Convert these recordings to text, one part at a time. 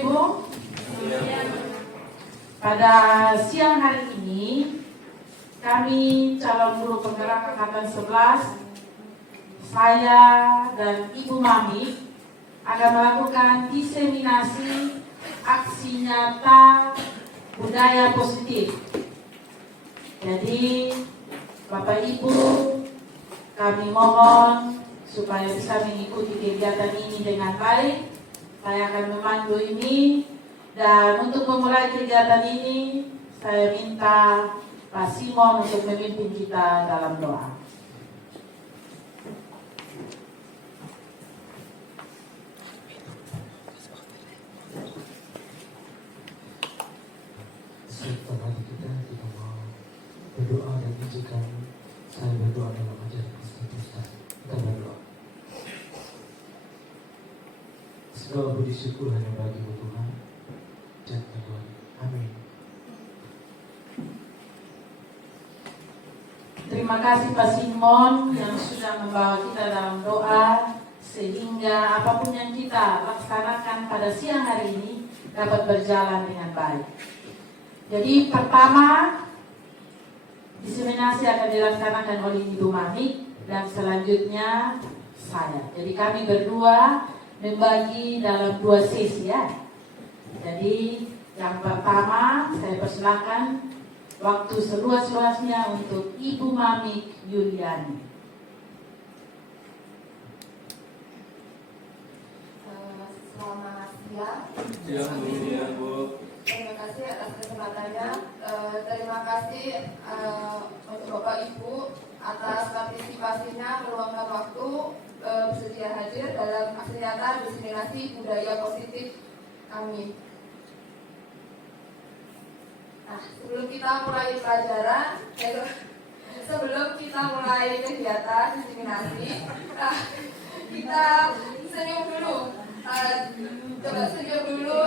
Ibu. Pada siang hari ini kami calon guru penggerak angkatan 11, saya dan Ibu Mami akan melakukan diseminasi aksi nyata budaya positif. Jadi Bapak Ibu, kami mohon supaya bisa mengikuti kegiatan ini dengan baik. Saya akan memandu ini, dan untuk memulai kegiatan ini saya minta Pak Simon untuk memimpin kita dalam doa. Serta hari kita mau berdoa dan izinkan saya berdoa dalam ajaran Kristus. Kita berdoa. Segala puji syukur hanya bagi-Mu Tuhan. Dan Tuhan. Amin. Terima kasih Pak Simon yang sudah membawa kita dalam doa, sehingga apapun yang kita laksanakan pada siang hari ini dapat berjalan dengan baik. Jadi pertama, diseminasi akan dilaksanakan oleh Ibu Mami dan selanjutnya saya. Jadi kami berdua membagi dalam 2 sesi ya. Jadi yang pertama saya persilakan waktu seluas-luasnya untuk Ibu Mami Yuliani. Selamat siang. Siang Bu. Terima kasih atas kesempatannya. Terima kasih untuk Bapak Ibu atas partisipasinya, meluangkan waktu bersedia hadir dalam aksi nyata diseminasi budaya positif kami. Nah, sebelum kita mulai pelajaran, sebelum kita mulai kegiatan diseminasi, kita senyum dulu. Coba senyum dulu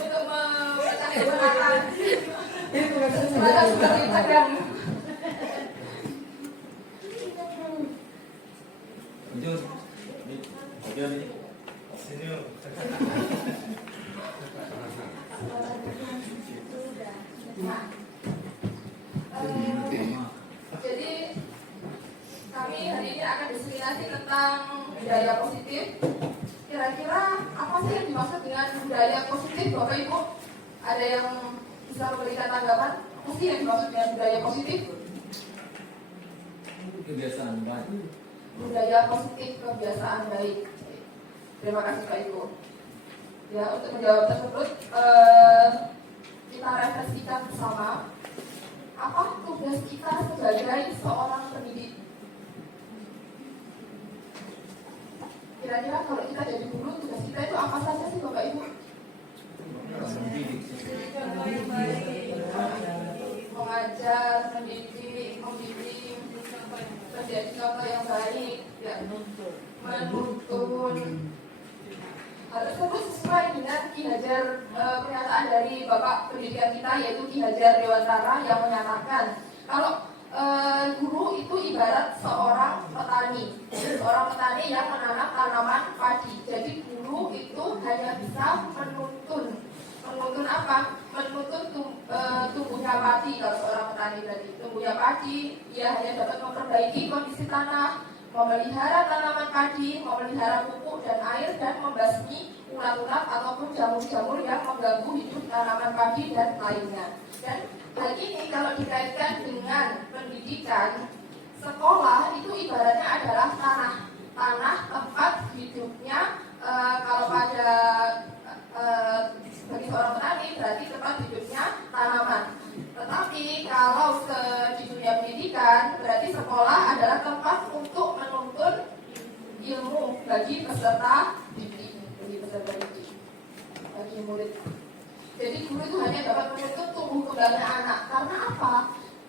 untuk memecahkan semangat. Semangat seperti tegang. Senyum. Jadi kami hari ini akan diseminasi tentang budaya positif. Kira-kira apa sih yang dimaksud dengan budaya positif, Bapak Ibu? Ada yang bisa memberikan tanggapan? Apa sih yang dimaksud dengan budaya positif? Kebiasaan baik. Budaya positif, kebiasaan baik. Terima kasih Pak Ibu. Ya, untuk menjawab tersebut, kita refleksikan bersama. Apa tugas kita sebagai seorang pendidik? Kira-kira kalau kita jadi guru, tugas kita itu apa saja sih Bapak Ibu? Mengajar, mendidik, membimbing, menjadi contoh yang baik, ya, menuntun. Hal tersebut sesuai dengan Ki Hajar, pernyataan dari Bapak Pendidikan kita, yaitu Ki Hajar Dewantara, yang menyatakan kalau guru itu ibarat seorang petani yang menanam tanaman padi. Jadi guru itu hanya bisa menuntun apa? Menuntun tumbuhnya padi. Kalau seorang petani tadi tumbuhnya padi, ia hanya dapat memperbaiki kondisi tanah, memelihara tanaman padi, memelihara pupuk dan air, dan membasmi ulat-ulat ataupun jamur-jamur yang mengganggu hidup tanaman padi dan lainnya. Dan hal ini kalau dikaitkan dengan pendidikan, sekolah itu ibaratnya adalah tanah tempat hidupnya. Kalau pada bagi seorang petani berarti tempat hidupnya tanaman. Tetapi kalau di dunia pendidikan berarti sekolah adalah tempat untuk menuntun ilmu bagi peserta didik, bagi murid. Jadi guru itu hanya dapat menuntut tumbuh kembangnya anak. Karena apa?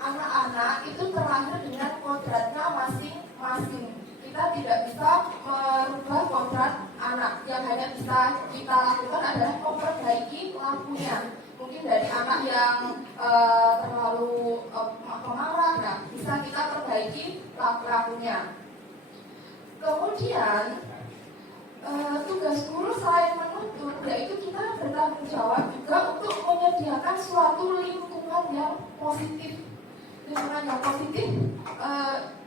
Anak-anak itu terlahir dengan kodratnya masing-masing. Kita tidak bisa merubah kodrat anak. Yang hanya bisa kita lakukan adalah memperbaiki lakunya. Mungkin dari anak yang terlalu pemarah, nah, bisa kita perbaiki lakunya. Kemudian tugas guru selain menuntun, suatu lingkungan yang positif. Lingkungan yang positif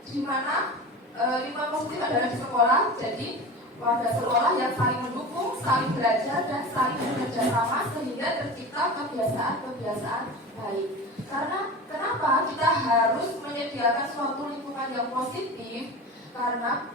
di mana lingkungan positif adalah di sekolah. Jadi warga sekolah yang saling mendukung, saling belajar dan saling bekerja sama sehingga tercipta kebiasaan-kebiasaan baik. Karena kenapa kita harus menyediakan suatu lingkungan yang positif? Karena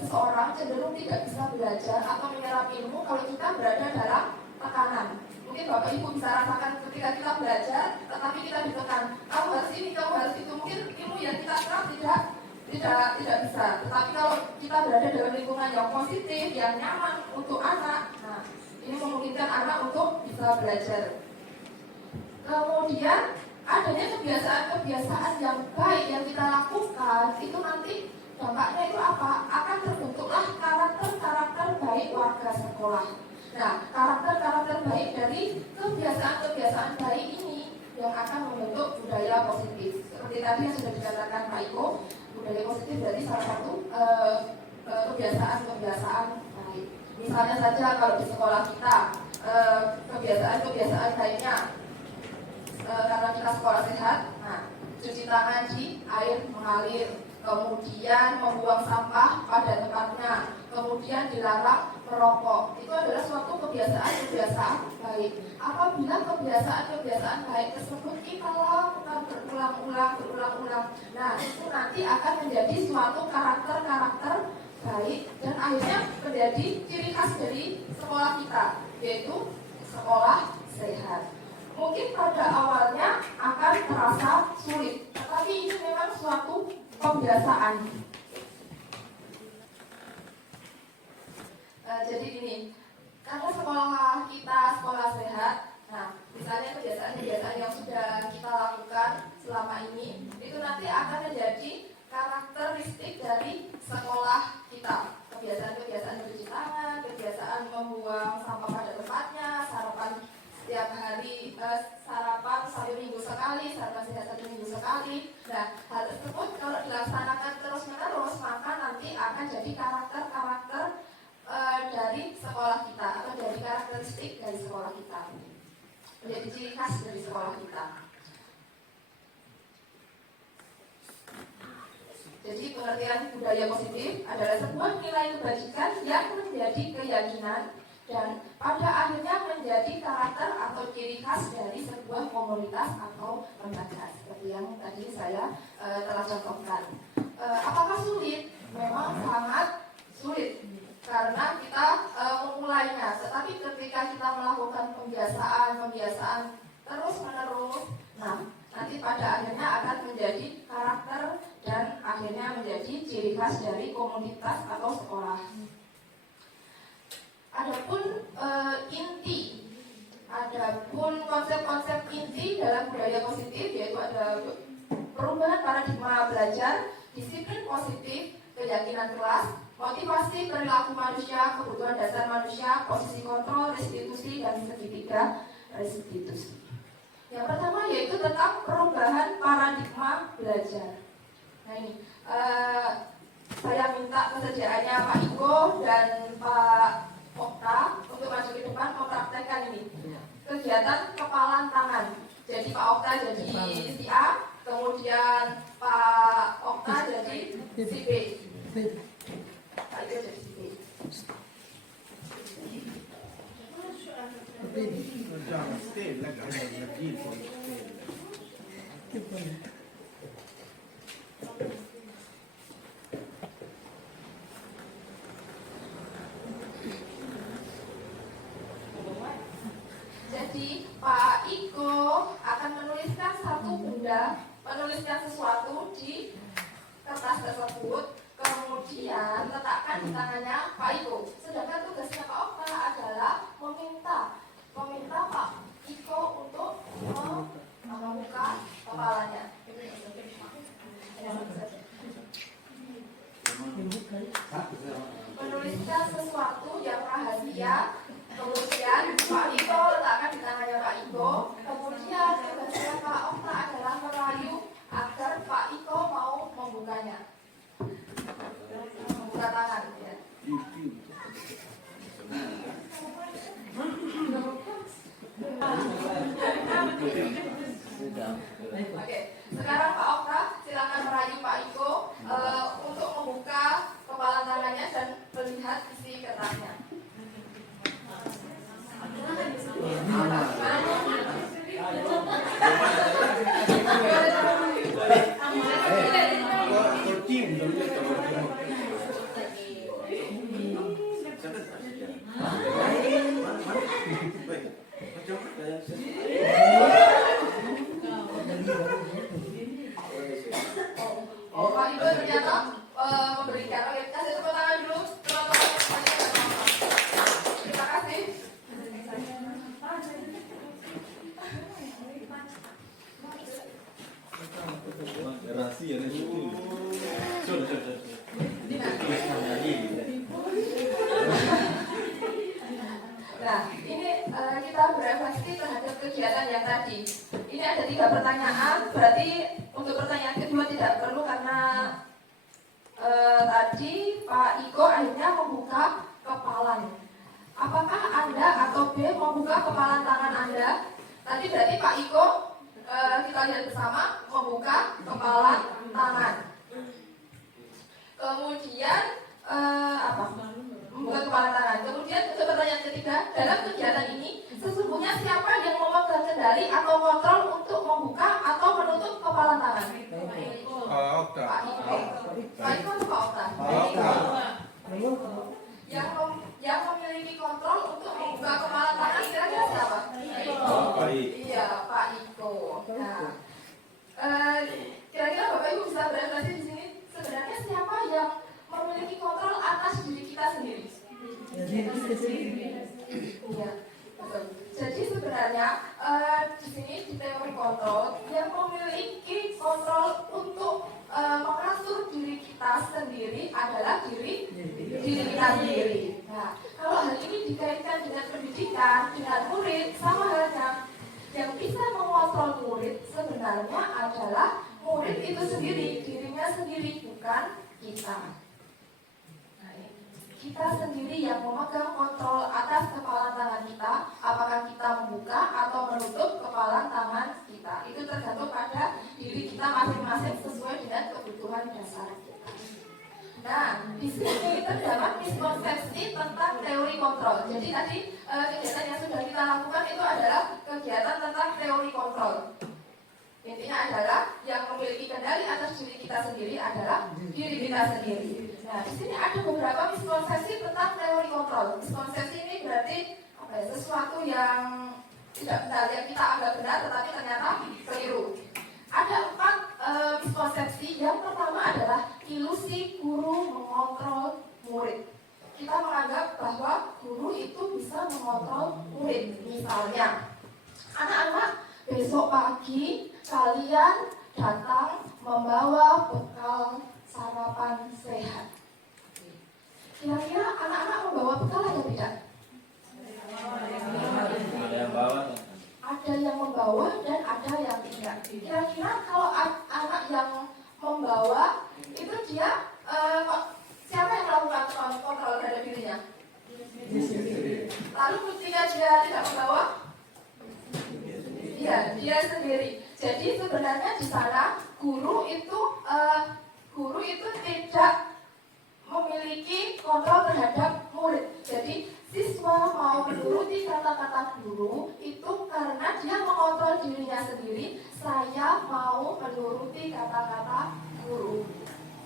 seseorang cenderung tidak bisa belajar atau menyerap ilmu kalau kita berada dalam tekanan. Mungkin Bapak Ibu bisa rasakan ketika kita belajar, tetapi kita ditekan. Kamu harus ini, kamu harus itu. Mungkin ilmu yang kita serap tidak bisa. Tetapi kalau kita berada dalam lingkungan yang positif, yang nyaman untuk anak, nah ini memungkinkan anak untuk bisa belajar. Kemudian adanya kebiasaan-kebiasaan yang baik yang kita lakukan itu nanti dampaknya itu apa? Akan terbentuklah karakter-karakter baik warga sekolah. Nah, karakter-karakter baik dari kebiasaan-kebiasaan baik ini yang akan membentuk budaya positif. Seperti tadi yang sudah dikatakan Pak Iko, budaya positif dari salah satu kebiasaan-kebiasaan baik. Misalnya saja kalau di sekolah kita kebiasaan-kebiasaan baiknya karena kita sekolah sehat, nah cuci tangan di air mengalir, kemudian membuang sampah pada tempatnya, kemudian dilarang merokok. Itu adalah suatu kebiasaan-kebiasaan baik. Apabila kebiasaan-kebiasaan baik tersebut kita lakukan berulang-ulang, nah itu nanti akan menjadi suatu karakter-karakter baik dan akhirnya menjadi ciri khas dari sekolah kita, yaitu sekolah sehat. Mungkin pada awalnya akan terasa sulit, tetapi ini memang suatu kebiasaan. Jadi ini, karena sekolah kita sekolah sehat, nah misalnya kebiasaan-kebiasaan yang sudah kita lakukan selama ini, itu nanti akan menjadi karakteristik dari sekolah kita. Kebiasaan-kebiasaan mencuci tangan, kebiasaan membuang sampah pada tempatnya, sarapan setiap hari, sarapan 1 minggu sekali, sarapan sehat 1 minggu sekali. Nah, hal tersebut kalau dilaksanakan terus-menerus, maka nanti akan jadi karakter-karakter dari sekolah kita atau dari karakteristik dari sekolah kita, menjadi ciri khas dari sekolah kita. Jadi pengertian budaya positif adalah sebuah nilai kebajikan yang menjadi keyakinan dan pada akhirnya menjadi karakter atau ciri khas dari sebuah komunitas atau lembaga seperti yang tadi saya telah contohkan. Apakah sulit? Memang sangat sulit karena kita memulainya. Tetapi ketika kita melakukan pembiasaan terus menerus, nah nanti pada akhirnya akan menjadi karakter dan akhirnya menjadi ciri khas dari komunitas atau sekolah. Adapun konsep-konsep inti dalam budaya positif yaitu ada perubahan paradigma belajar, disiplin positif, keyakinan kelas, motivasi perilaku manusia, kebutuhan dasar manusia, posisi kontrol, restitusi, dan segitiga restitusi. Yang pertama yaitu tentang perubahan paradigma belajar. Nah ini saya minta kesediaannya Pak Iko dan Pak Okta untuk maju ke depan mempraktekkan ini kegiatan kepalan tangan. Jadi Pak Okta jadi si A, kemudian Pak Okta jadi si B. Pak Iko jadi si B. Jadi Pak Iko akan menuliskan sesuatu di kertas tersebut, kemudian letakkan di tangannya Pak Iko. Sedangkan tugasnya Pak Okta adalah meminta Pak Iko untuk membuka kepalanya. Menuliskan sesuatu yang rahasia. Kemudian Pak Iko letakkan di tangannya Pak Iko. Kemudian tugasnya Pak Okta adalah merayu agar Pak Iko mau membukanya, membuka tangan. Ya. Oke, sekarang Pak Okta silakan merayu Pak Iko untuk membuka kepala tangannya dan melihat isi kertasnya. Oh, Pak Iko ternyata memberikan. Oke, kasih tepuk tangan dulu teman-teman semuanya. Terima kasih. Rahasia nih itu. Sudah. Nah, ini kita berefleksi terhadap kegiatan yang tadi. Ini ada 3 pertanyaan, berarti untuk pertanyaan kedua tidak perlu karena tadi Pak Iko akhirnya membuka kepalan. Apakah Anda atau B membuka kepalan tangan Anda? Tadi berarti Pak Iko kita lihat bersama membuka kepalan tangan. Kemudian membuka kepala tangan. Kemudian untuk pertanyaan ketiga, dalam kegiatan ini sesungguhnya siapa yang memegang kendali atau kontrol untuk membuka atau menutup kepala tangan? Pak Iko. Pak Iko atau Pak Okta? Yang memiliki kontrol untuk membuka kepala tangan kira-kira siapa? Iya, Pak Iko. Nah, kira-kira Bapak Ibu bisa berefleksi di sini. Sebenarnya siapa yang memiliki kontrol atas diri kita sendiri? Iya, betul. Jadi sebenarnya di sini di teori kontrol yang memiliki kontrol untuk mengatur diri kita sendiri adalah diri kita sendiri. Nah, kalau hal ini dikaitkan dengan pendidikan, dengan murid, sama halnya yang bisa mengontrol murid sebenarnya adalah murid itu sendiri, dirinya sendiri, bukan kita. Kita sendiri yang memegang kontrol atas kepala tangan kita, apakah kita membuka atau menutup kepala tangan kita. Itu tergantung pada diri kita masing-masing sesuai dengan kebutuhan dasar kita. Nah, di sini terdapat miskonsepsi tentang teori kontrol. Jadi tadi kegiatan yang sudah kita lakukan itu adalah kegiatan tentang teori kontrol. Intinya adalah yang memiliki kendali atas diri kita sendiri adalah diri kita sendiri. Nah, di sini ada beberapa miskonsepsi tentang teori kontrol. Miskonsepsi ini berarti sesuatu yang tidak benar, yang kita anggap benar tetapi ternyata keliru. Ada 4 miskonsepsi. Yang pertama adalah ilusi guru mengontrol murid. Kita menganggap bahwa guru itu bisa mengontrol murid. Misalnya, anak-anak, besok pagi kalian datang membawa bekal sarapan sehat. Kira-kira anak-anak membawa bekal atau tidak? Ada yang bawa. Ada yang membawa dan ada yang tidak. Kira-kira kalau anak yang membawa itu dia siapa yang melakukan kontrol terhadap dirinya? Lalu ketika dia tidak membawa, dia sendiri. Jadi sebenarnya di sana guru itu tidak memiliki kontrol terhadap murid. Jadi siswa mau menuruti kata-kata guru itu karena dia mengontrol dirinya sendiri. Saya mau menuruti kata-kata guru.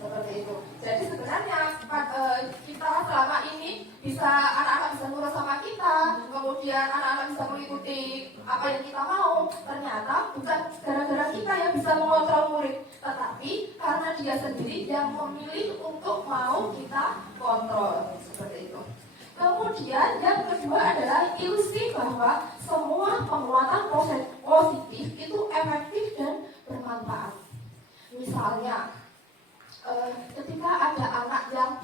Seperti itu. Jadi sebenarnya kita selama ini bisa anak-anak bisa nurut sama kita, kemudian anak-anak bisa mengikuti apa yang kita mau. Ternyata bukan gara-gara kita yang bisa mengontrol murid, tetapi karena dia sendiri yang memilih untuk mau kita kontrol. Seperti itu. Kemudian yang kedua adalah ilusi bahwa semua penguatan positif itu efektif dan bermanfaat. Misalnya, ketika ada anak yang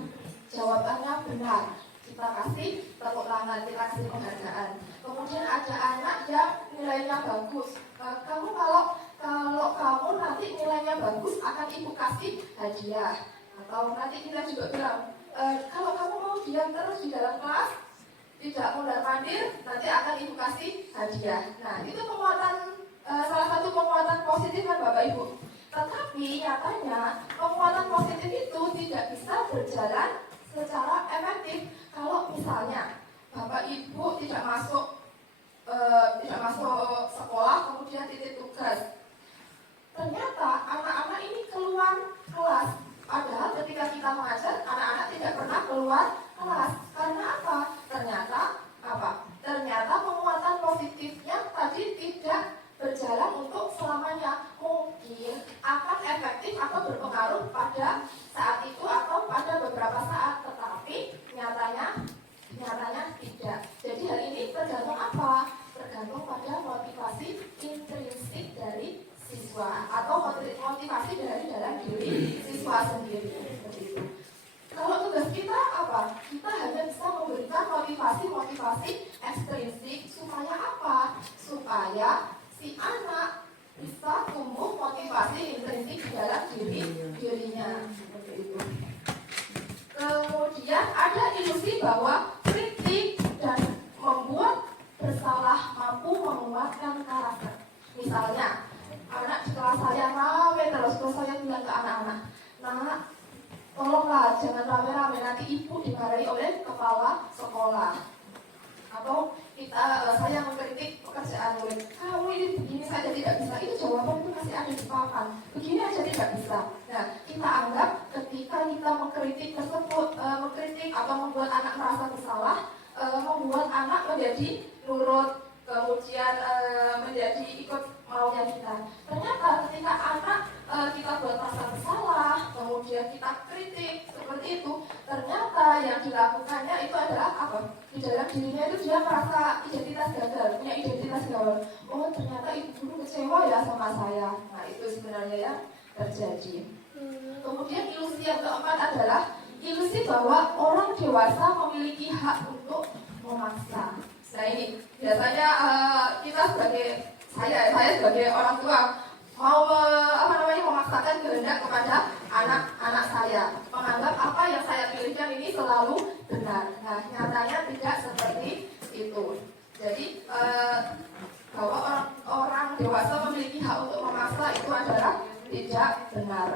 jawabannya benar, kita kasih tepuk tangan, kita kasih penghargaan. Kemudian ada anak yang nilainya bagus, kalau kamu nanti nilainya bagus akan ibu kasih hadiah. Atau nanti kita juga bilang, kalau kamu mau diam terus di dalam kelas, tidak mondar mandir, nanti akan ibu kasih hadiah. Nah, itu penguatan salah satu penguatan positif kan Bapak Ibu. Tetapi nyatanya penguatan positif itu tidak bisa berjalan secara efektif kalau misalnya Bapak Ibu tidak masuk sekolah kemudian titip tugas. Ternyata anak-anak ini keluar kelas. Padahal ketika kita mengajar anak-anak tidak pernah keluar kelas. Karena apa? Ternyata penguatan positifnya tadi tidak berjalan untuk selamanya. Mungkin akan efektif atau berpengaruh pada saat itu atau pada beberapa saat, tetapi nyatanya tidak. Jadi hal ini tergantung apa? Tergantung pada motivasi intrinsik dari siswa atau motivasi dari dalam diri siswa sendiri. Seperti itu. Kalau tugas kita apa? Kita hanya bisa memberikan motivasi ekstrinsik supaya apa? Supaya si anak bisa tumbuh motivasi intrinsik di dalam dirinya. Seperti itu. Kemudian ada ilusi bahwa kritik dan membuat bersalah mampu menguatkan karakter. Misalnya, anak di kelas saya rame terus saya bilang ke anak-anak, "Nak, tolonglah jangan rame-rame, nanti ibu dimarahi oleh kepala sekolah." Atau saya mengkritik pekerjaan murid, "Kamu ini begini saja tidak bisa." Itu jawaban itu masih ada di papan. Begini aja tidak bisa. Nah, kita anggap ketika kita mengkritik tersebut, mengkritik atau membuat anak merasa bersalah, membuat anak menjadi nurut, kemudian menjadi ikut maunya kita. Ternyata ketika anak kita buat merasa bersalah, kemudian kita kritik seperti itu, ternyata yang dilakukannya itu adalah apa? Di dalam dirinya itu dia merasa identitas gagal, punya identitas gagal. Oh, ternyata ibu guru kecewa ya sama saya. Nah, itu sebenarnya yang terjadi. Kemudian ilusi yang keempat adalah ilusi bahwa orang dewasa memiliki hak untuk memaksa. Nah, ini biasanya kita saya sebagai orang tua mau memaksakan kehendak kepada anak-anak saya, menganggap apa yang saya pilihkan ini selalu benar. Nah, nyatanya tidak seperti itu. Jadi bahwa orang dewasa memiliki hak untuk memaksa itu adalah tidak benar.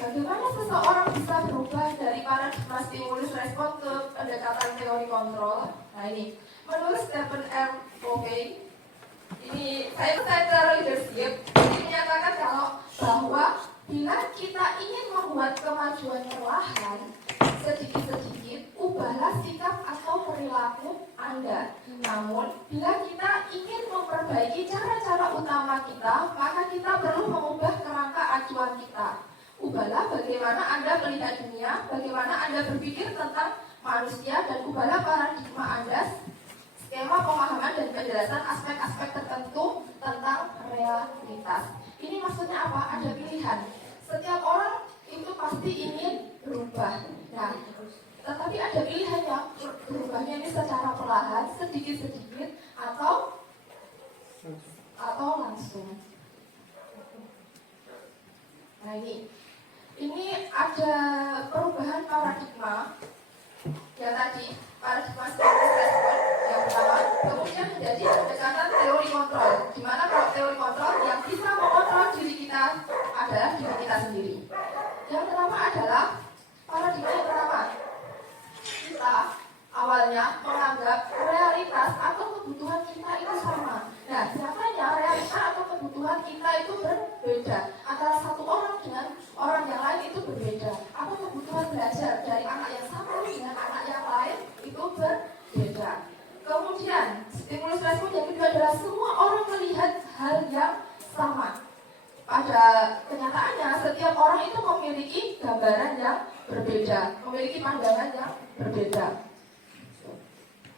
Bagaimana seseorang bisa berubah dari paradigma stimulus respon ke pendekatan teori kontrol? Nah, ini menurut Stephen R. Covey, ini psychosocial leadership, ini menyatakan bahwa bila kita ingin membuat kemajuan perlahan, sedikit-sedikit, ubahlah sikap atau perilaku Anda. Namun, bila kita ingin memperbaiki cara-cara utama kita, maka kita perlu mengubah kerangka acuan kita. Ubahlah bagaimana Anda melihat dunia, bagaimana Anda berpikir tentang manusia, dan ubahlah paradigma Anda, skema pemahaman dan penjelasan aspek-aspek tertentu tentang realitas. Ini maksudnya apa? Ada pilihan. Setiap orang itu pasti ingin berubah. Nah, tetapi ada pilihannya, berubahnya ini secara perlahan, sedikit-sedikit, atau langsung. Nah, ini ada perubahan paradigma yang tadi, paradigma stimulus respon yang pertama, kemudian menjadi pendekatan teori kontrol. Di mana kalau teori kontrol yang bisa mengontrol diri kita adalah diri kita sendiri. Yang pertama adalah paradigma yang pertama. Kita awalnya menganggap realitas atau kebutuhan kita itu sama. Nah, nyatanya realitas atau kebutuhan kita itu berbeda. Antara satu orang dengan orang yang lain itu berbeda. Atau kebutuhan belajar dari anak yang sama dengan anak yang lain itu berbeda. Kemudian, stimulus respon yang kedua adalah semua orang melihat hal yang sama. Pada kenyataannya, setiap orang itu memiliki gambaran yang berbeda, memiliki pandangan yang berbeda.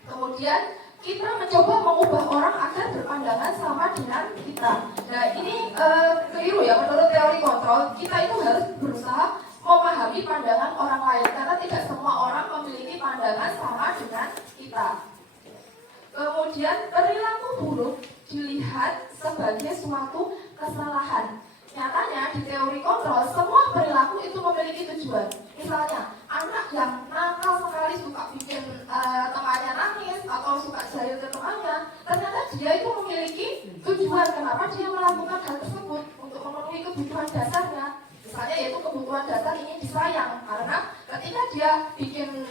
Kemudian, kita mencoba mengubah orang agar berpandangan sama dengan kita. Nah, ini keliru ya, menurut teori kontrol, kita itu harus berusaha memahami pandangan orang lain, karena tidak semua orang memiliki pandangan sama dengan kita. Kemudian, perilaku buruk dilihat sebagai suatu kesalahan. nyatanya di teori kontrol semua perilaku itu memiliki tujuan. Misalnya anak yang nakal sekali suka bikin temannya nangis atau suka jahil ke temannya, ternyata dia itu memiliki tujuan kenapa dia melakukan hal tersebut untuk memenuhi kebutuhan dasarnya. Misalnya yaitu kebutuhan dasar ingin disayang, karena ketika dia bikin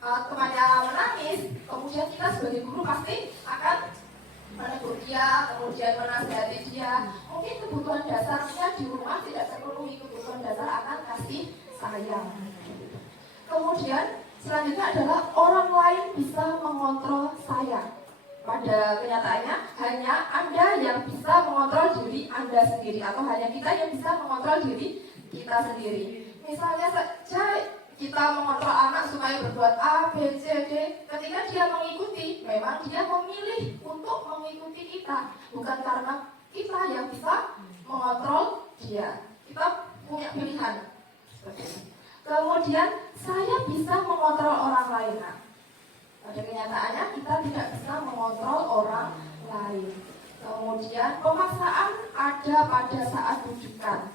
temannya menangis, kemudian kita sebagai guru pasti akan menegur dia, kemudian menasihati dia. Mungkin kebutuhan dasarnya di rumah tidak terpenuhi, kebutuhan dasar akan kasih sayang. Kemudian selanjutnya adalah orang lain bisa mengontrol saya. Pada kenyataannya hanya Anda yang bisa mengontrol diri Anda sendiri, atau hanya kita yang bisa mengontrol diri kita sendiri. Misalnya saja kita mengontrol anak supaya berbuat A, B, C, D. Ketika dia mengikuti, memang dia memilih untuk mengikuti kita, bukan karena kita yang bisa mengontrol dia. Kita punya pilihan. Kemudian saya bisa mengontrol orang lain. Nah, pada kenyataannya kita tidak bisa mengontrol orang lain. Kemudian pemaksaan ada pada saat rujukan.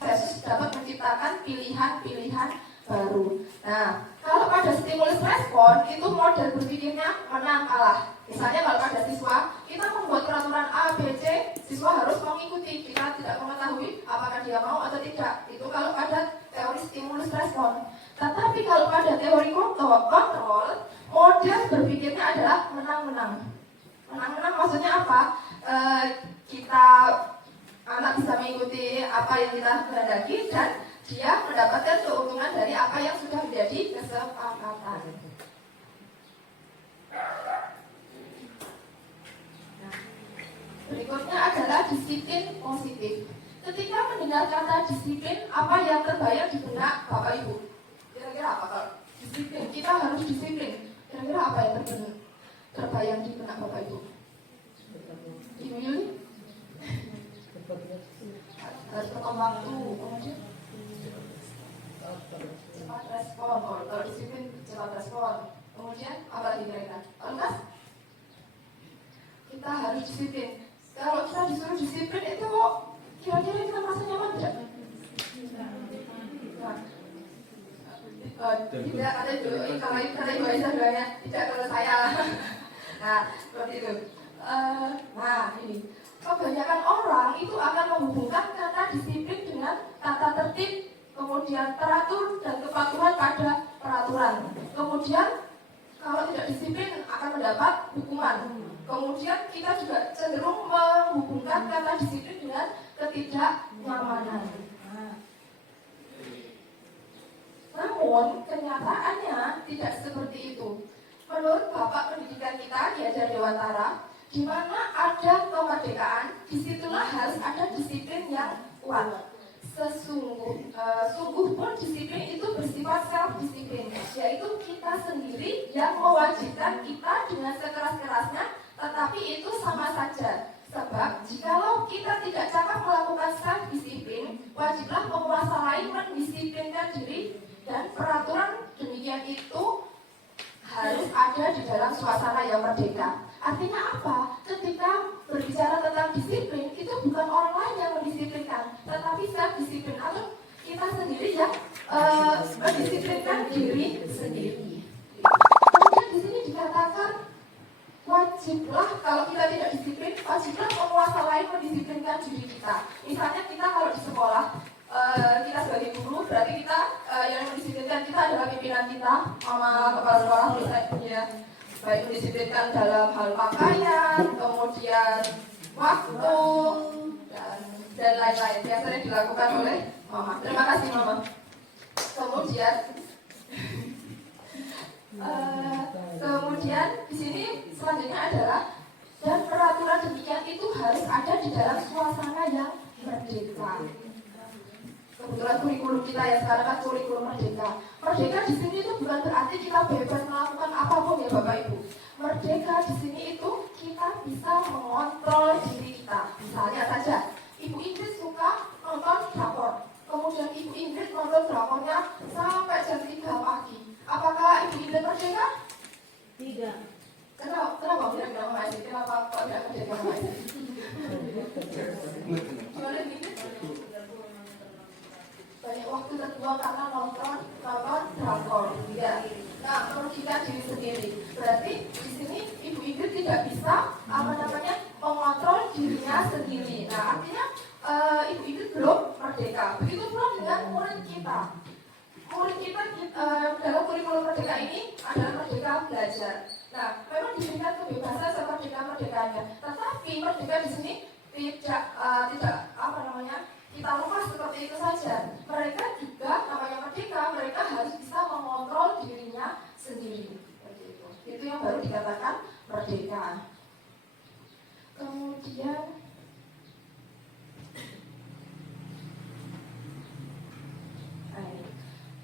Yesus dapat menciptakan pilihan-pilihan baru. Nah, kalau pada stimulus respon itu model berpikirnya menang kalah. Misalnya kalau pada siswa kita membuat peraturan A, B, C, siswa harus mengikuti. Kita tidak mengetahui apakah dia mau atau tidak. Itu kalau pada teori stimulus respon. Tetapi kalau pada teori kontrol, model berpikirnya adalah menang-menang. Menang-menang maksudnya apa? Anak bisa mengikuti apa yang kita kehendaki dan dia mendapatkan keuntungan dari apa yang sudah menjadi kesepakatan. Nah, berikutnya adalah disiplin positif. Ketika mendengar kata disiplin, apa yang terbayang di benak Bapak Ibu? Kira-kira apa kalau disiplin? Kita harus disiplin. Kira-kira apa yang terbayang di benak Bapak Ibu? Ibu Yuli? Harus tepat waktu, kemudian cepat respon. Kalau disiplin cepat respon. Kemudian apa lagi kira-kira? Lukas? Kita harus disiplin. Kalau kita disuruh disiplin itu kira-kira kita merasa nyaman tidak? Tidak, kata Ibu Aisyah doanya tidak kalau saya. Nah, seperti itu. Nah, ini kebanyakan orang itu akan menghubungkan kata disiplin dengan tata tertib, kemudian teratur dan kepatuhan pada peraturan. Kemudian kalau tidak disiplin akan mendapat hukuman. Kemudian kita juga cenderung menghubungkan kata disiplin dengan ketidaknyamanan. Namun kenyataannya tidak seperti itu. Menurut Bapak Pendidikan kita di Ajar Dewantara, di mana ada kemerdekaan, disitulah harus ada disiplin yang kuat. Sungguh pun disiplin itu bersifat self-disiplin, yaitu kita sendiri yang mewajibkan kita dengan sekeras-kerasnya, tetapi itu sama saja. Sebab jikalau kita tidak cakap melakukan self-disiplin, wajiblah penguasa lain mendisiplinkan diri, dan peraturan demikian itu harus ada di dalam suasana yang merdeka. Artinya apa? Ketika berbicara tentang disiplin, itu bukan orang lain yang mendisiplinkan, tetapi self-disiplin atau kita sendiri yang mendisiplinkan diri sendiri. Kemudian di sini dikatakan wajiblah, kalau kita tidak disiplin, wajiblah penguasa lain mendisiplinkan diri kita. Misalnya kita kalau di sekolah, kita sebagai guru, berarti kita yang mendisiplinkan kita adalah pimpinan kita, sama kepala sekolah misalnya. Baik mendisiplinkan dalam hal pakaian, kemudian waktu, dan lain-lain. Biasanya dilakukan oleh Mama. Terima kasih Mama. Kemudian di sini selanjutnya adalah dan peraturan demikian itu harus ada di dalam suasana yang merdeka. Kebetulan kurikulum kita yang sekarang kan kurikulum merdeka. Merdeka di sini itu bukan berarti kita bebas melakukan apapun ya Bapak Ibu. Merdeka di sini itu kita bisa mengontrol diri kita. Misalnya saja, Ibu Ingrid suka nonton drakor. Kemudian Ibu Ingrid nonton drakornya sampai jam 3 pagi. Apakah Ibu Ingrid merdeka? Tidak. Kenapa kira-kira Mama Edi? Kenapa kok tidak merdeka Mama Edi? kedua karena nonton drakor. Ya. Nah, merugikan diri sendiri. Berarti di sini Ibu Ingrid tidak bisa mengontrol dirinya sendiri. Nah, artinya Ibu Ingrid belum merdeka. Begitu pula dengan murid kita. Murid kita dalam kurikulum merdeka ini adalah merdeka belajar. Nah, memang diberikan kebebasan seperti merdekanya. Tetapi merdeka di sini tidak kita lepas seperti itu saja. Mereka juga namanya merdeka, mereka harus bisa mengontrol dirinya sendiri. Itu yang baru dikatakan merdeka. Kemudian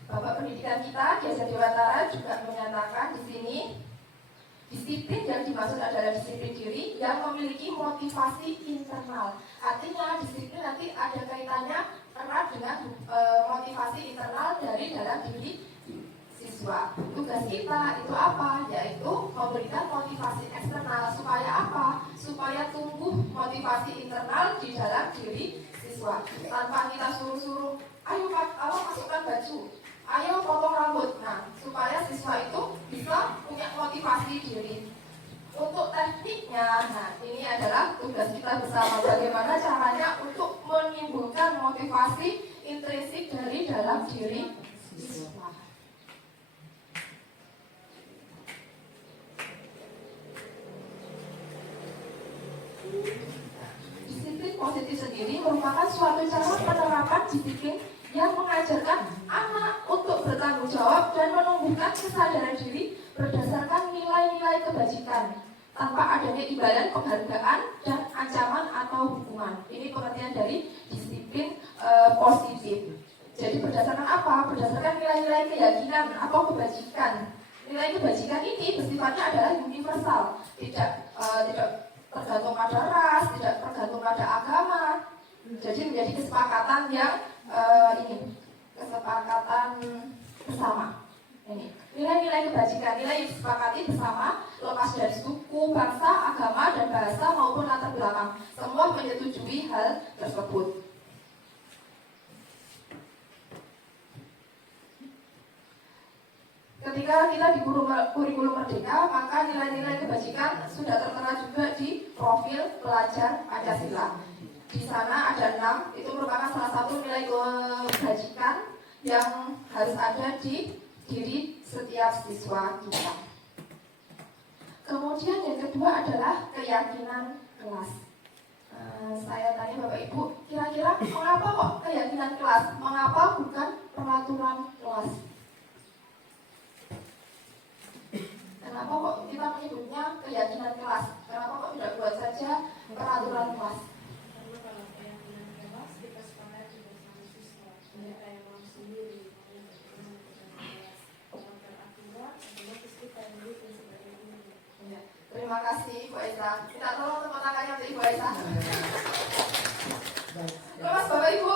Bapak Pendidikan kita, Desa Dewantara juga menyatakan di sini disiplin yang dimaksud adalah disiplin diri yang memiliki motivasi internal. Artinya disiplin nanti ada kaitannya erat dengan motivasi internal dari dalam diri siswa. Tugas kita itu apa? Yaitu memberikan motivasi eksternal. Supaya apa? Supaya tumbuh motivasi internal di dalam diri siswa. Tanpa kita suruh-suruh, ayo masukkan baju, ayo potong rambut. Nah, supaya siswa itu bisa punya motivasi diri. Untuk tekniknya, nah ini adalah tugas kita bersama. Bagaimana caranya untuk menimbulkan motivasi intrinsik dari dalam diri siswa. Disiplin positif sendiri merupakan suatu cara penerapan disiplin yang mengajarkan anak untuk bertanggung jawab dan menumbuhkan kesadaran diri berdasarkan nilai-nilai kebajikan tanpa adanya imbalan penghargaan dan ancaman atau hukuman. Ini pengertian dari disiplin positif. Jadi berdasarkan apa? Berdasarkan nilai-nilai keyakinan atau kebajikan. Nilai kebajikan ini bersifatnya adalah universal, tidak tergantung pada ras, tidak tergantung pada agama. Jadi menjadi kesepakatan yang kesepakatan bersama. Ini nilai-nilai kebajikan, nilai yang disepakati bersama, lepas dari suku, bangsa, agama, dan bahasa maupun latar belakang. Semua menyetujui hal tersebut. Ketika kita di kurikulum merdeka, maka nilai-nilai kebajikan sudah tertera juga di profil pelajar Pancasila. Di sana ada 6, itu merupakan salah satu nilai kebajikan yang harus ada di diri setiap siswa kita. Kemudian yang kedua adalah keyakinan kelas. Saya tanya Bapak Ibu, kira-kira mengapa kok keyakinan kelas? Mengapa bukan peraturan kelas? Kenapa kok kita menyebutnya keyakinan kelas? Kenapa kok tidak buat saja peraturan kelas? Karena kalau keyakinan kelas kita sepakati bersama siswa, mereka yang mau sendiri yang teraturan, otomatis kita yang mendukung sebagai guru. Ya, terima kasih Ibu Aisyah. Kita tolong tepuk tangannya untuk Ibu Aisyah. Lepas Bapak Ibu.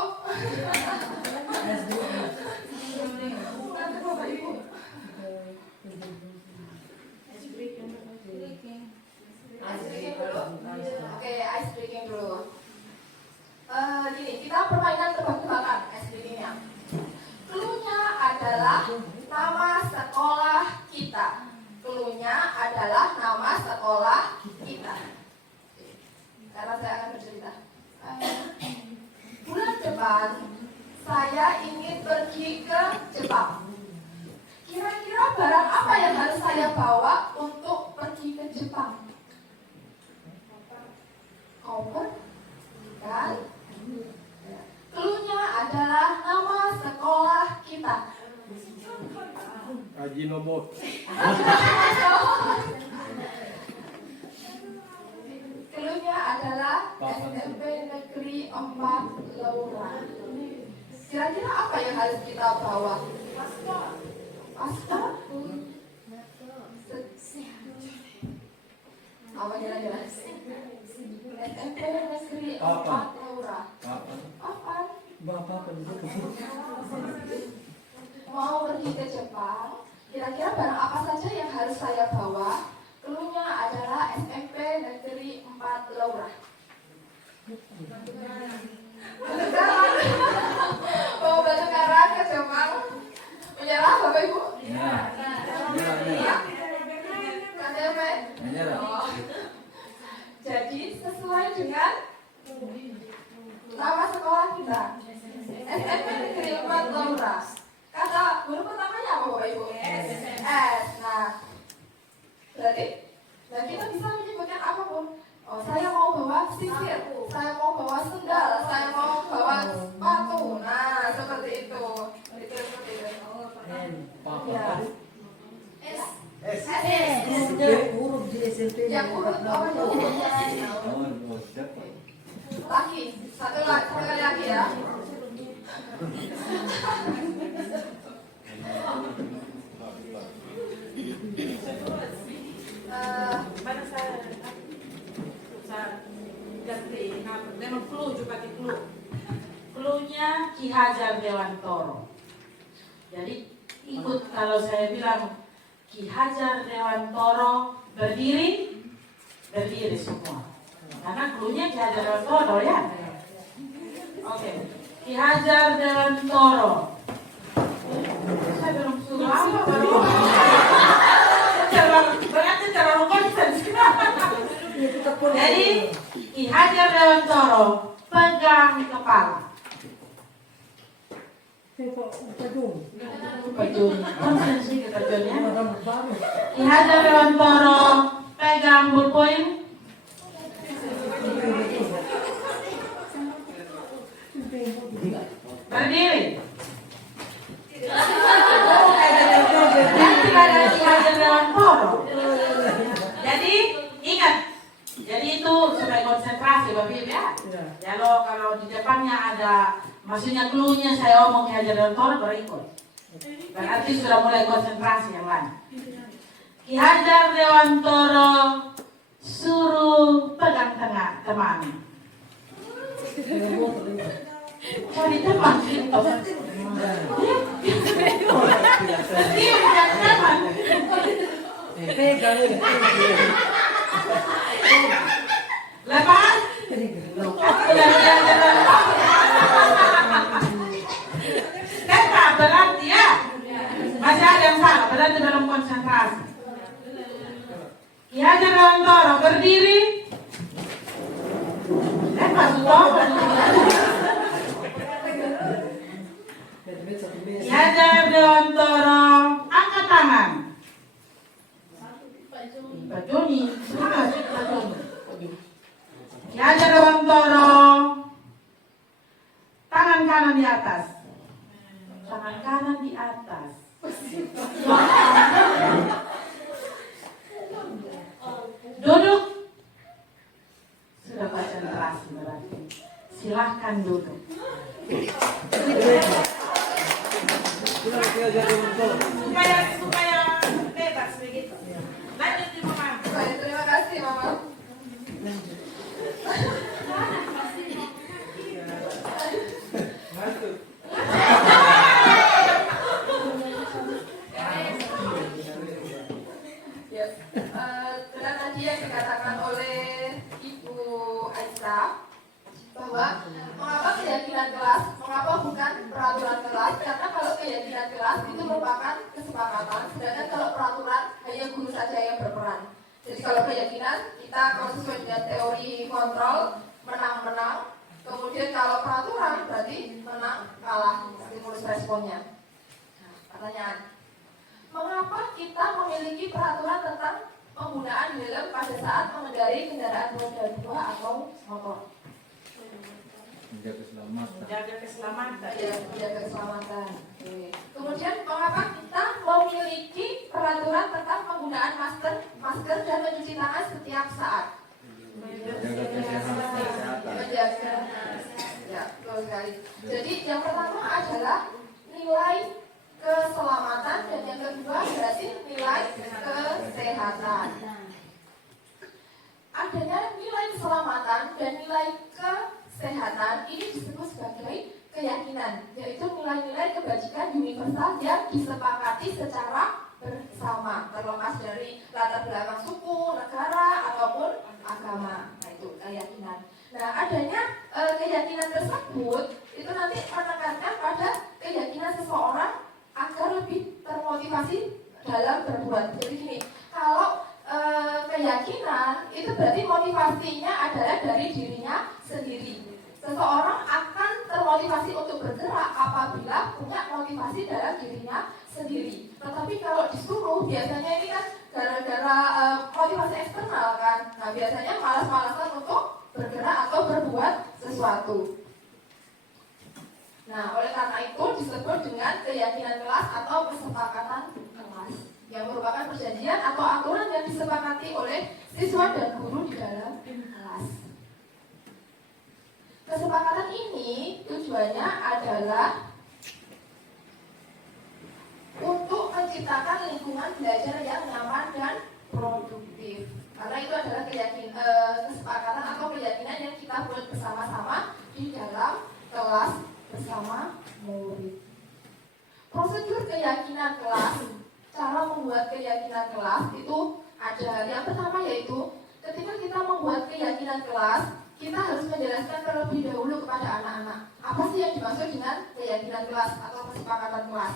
Nanti Bapak Ibu. Ice breaking dulu. Oke, ice breaking dulu. Gini, kita permainan tebak-tebakan ice breakingnya. Cluenya adalah nama sekolah kita. Cluenya adalah nama sekolah kita. Karena saya akan bercerita. Bulan depan saya ingin pergi ke Jepang. Kira-kira barang apa yang harus saya bawa untuk pergi ke Jepang? Koper, kan? Cluenya adalah nama sekolah kita. Ajinomoto. Cluenya adalah SMP Negeri 4 Laura. Kira-kira apa yang harus kita bawa? Masker. Apa jalan-jalan? SMP Negeri 4 Laura. Apa? Mau pergi ke Jepang. Kira-kira barang apa saja yang harus saya bawa? Cluenya adalah SMP Negeri 4 Laura. Mau batu karang ke Jepang. bawa sisir, saya mau bawa sendal, saya mau bawa sepatu. Nah, seperti itu. Itu seperti itu. Ya. SD huruf di SMP. Yang urut apa ya? Oh, siapa? Laki. Satu kali lagi ya. Mana saya ganti memang clue juga pakai clue. Clue-nya Ki Hajar Dewantoro. Jadi ikut kalau saya bilang Ki Hajar Dewantoro berdiri semua. Karena clue-nya Ki Hajar Dewantoro ya. Oke. Ki Hajar Dewantoro. Saya belum suruh apa baru. Berarti terlalu konsen. Jadi Ki Hajar Dewantoro pegang kepala. Pejun, konsen sih kita pejunnya. Ki Hajar Dewantoro pegang ballpoint. Berdiri. Dan tidak ada Ki Hajar Dewantoro. Jadi ingat, jadi itu supaya konsentrasi Bapak Ibu ya. Kalau di depannya ada, maksudnya clue-nya saya omong Ki Hajar Dewantoro berikut. Berarti sudah mulai konsentrasi yang lain. Ki Hajar Dewantoro suruh pegang tengah teman. Cari teman gitu. Iya, cari teman. Lepas? Kan tak berarti ya. Masih ada yang salah, berarti belum konsentrasi. Ki Hajar Dewantoro berdiri. Lepas sudah. Ki Hajar Dewantoro angkat tangan. Pak Joni, mana sih Pak Joni? Ki Hajar Dewantoro tangan kanan di atas. Tangan kanan di atas. Duduk. Sudah konsentrasi berarti. Silahkan duduk. Supaya bebas begitu. Lanjut Ibu Mama. Baik, terima kasih Mama. Yes. Dengan tadi yang dikatakan oleh Ibu Aisyah bahwa mengapa keyakinan kelas, mengapa bukan peraturan kelas? Karena kalau keyakinan kelas itu merupakan kesepakatan, sedangkan kalau peraturan hanya guru saja yang berperan. Jadi kalau keyakinan kita kalau sesuai dengan teori kontrol menang-menang, kemudian kalau peraturan berarti menang kalah stimulus responnya. Nah, pertanyaan, mengapa kita memiliki peraturan tentang penggunaan helm pada saat mengendarai kendaraan roda 2 atau motor? Menjaga keselamatan. Jaga keselamatan. Ya, menjaga keselamatan. Oke. Kemudian mengapa kita memiliki peraturan tentang penggunaan masker dan mencuci tangan setiap saat? Menjaga kesehatan. Menjaga. Ya, betul sekali. Jadi yang pertama adalah nilai keselamatan dan yang kedua berarti nilai kesehatan. Adanya nilai keselamatan dan nilai kesehatan ini disebut sebagai keyakinan, yaitu nilai-nilai kebajikan universal yang disepakati secara bersama, terlepas dari latar belakang suku, negara ataupun agama. Nah, itu keyakinan. Nah, adanya keyakinan tersebut itu nanti menekankan pada keyakinan seseorang agar lebih termotivasi dalam berbuat. Jadi gini, kalau keyakinan itu berarti motivasinya adalah dari dirinya sendiri. Seseorang akan termotivasi untuk bergerak apabila punya motivasi dalam dirinya sendiri. Tetapi kalau disuruh, biasanya ini kan gara-gara motivasi eksternal kan. Nah, biasanya malas-malasan untuk bergerak atau berbuat sesuatu. Nah, oleh karena itu disebut dengan keyakinan kelas atau kesepakatan kelas, yang merupakan perjanjian atau aturan yang disepakati oleh siswa dan guru di dalam kelas. Kesepakatan ini tujuannya adalah untuk menciptakan lingkungan belajar yang nyaman dan produktif. Karena itu adalah kesepakatan atau keyakinan yang kita buat bersama-sama di dalam kelas bersama murid. Prosedur keyakinan kelas, cara membuat keyakinan kelas itu ada. Yang pertama yaitu ketika kita membuat keyakinan kelas, kita harus menjelaskan terlebih dahulu kepada anak-anak apa sih yang dimaksud dengan keyakinan kelas atau kesepakatan kelas.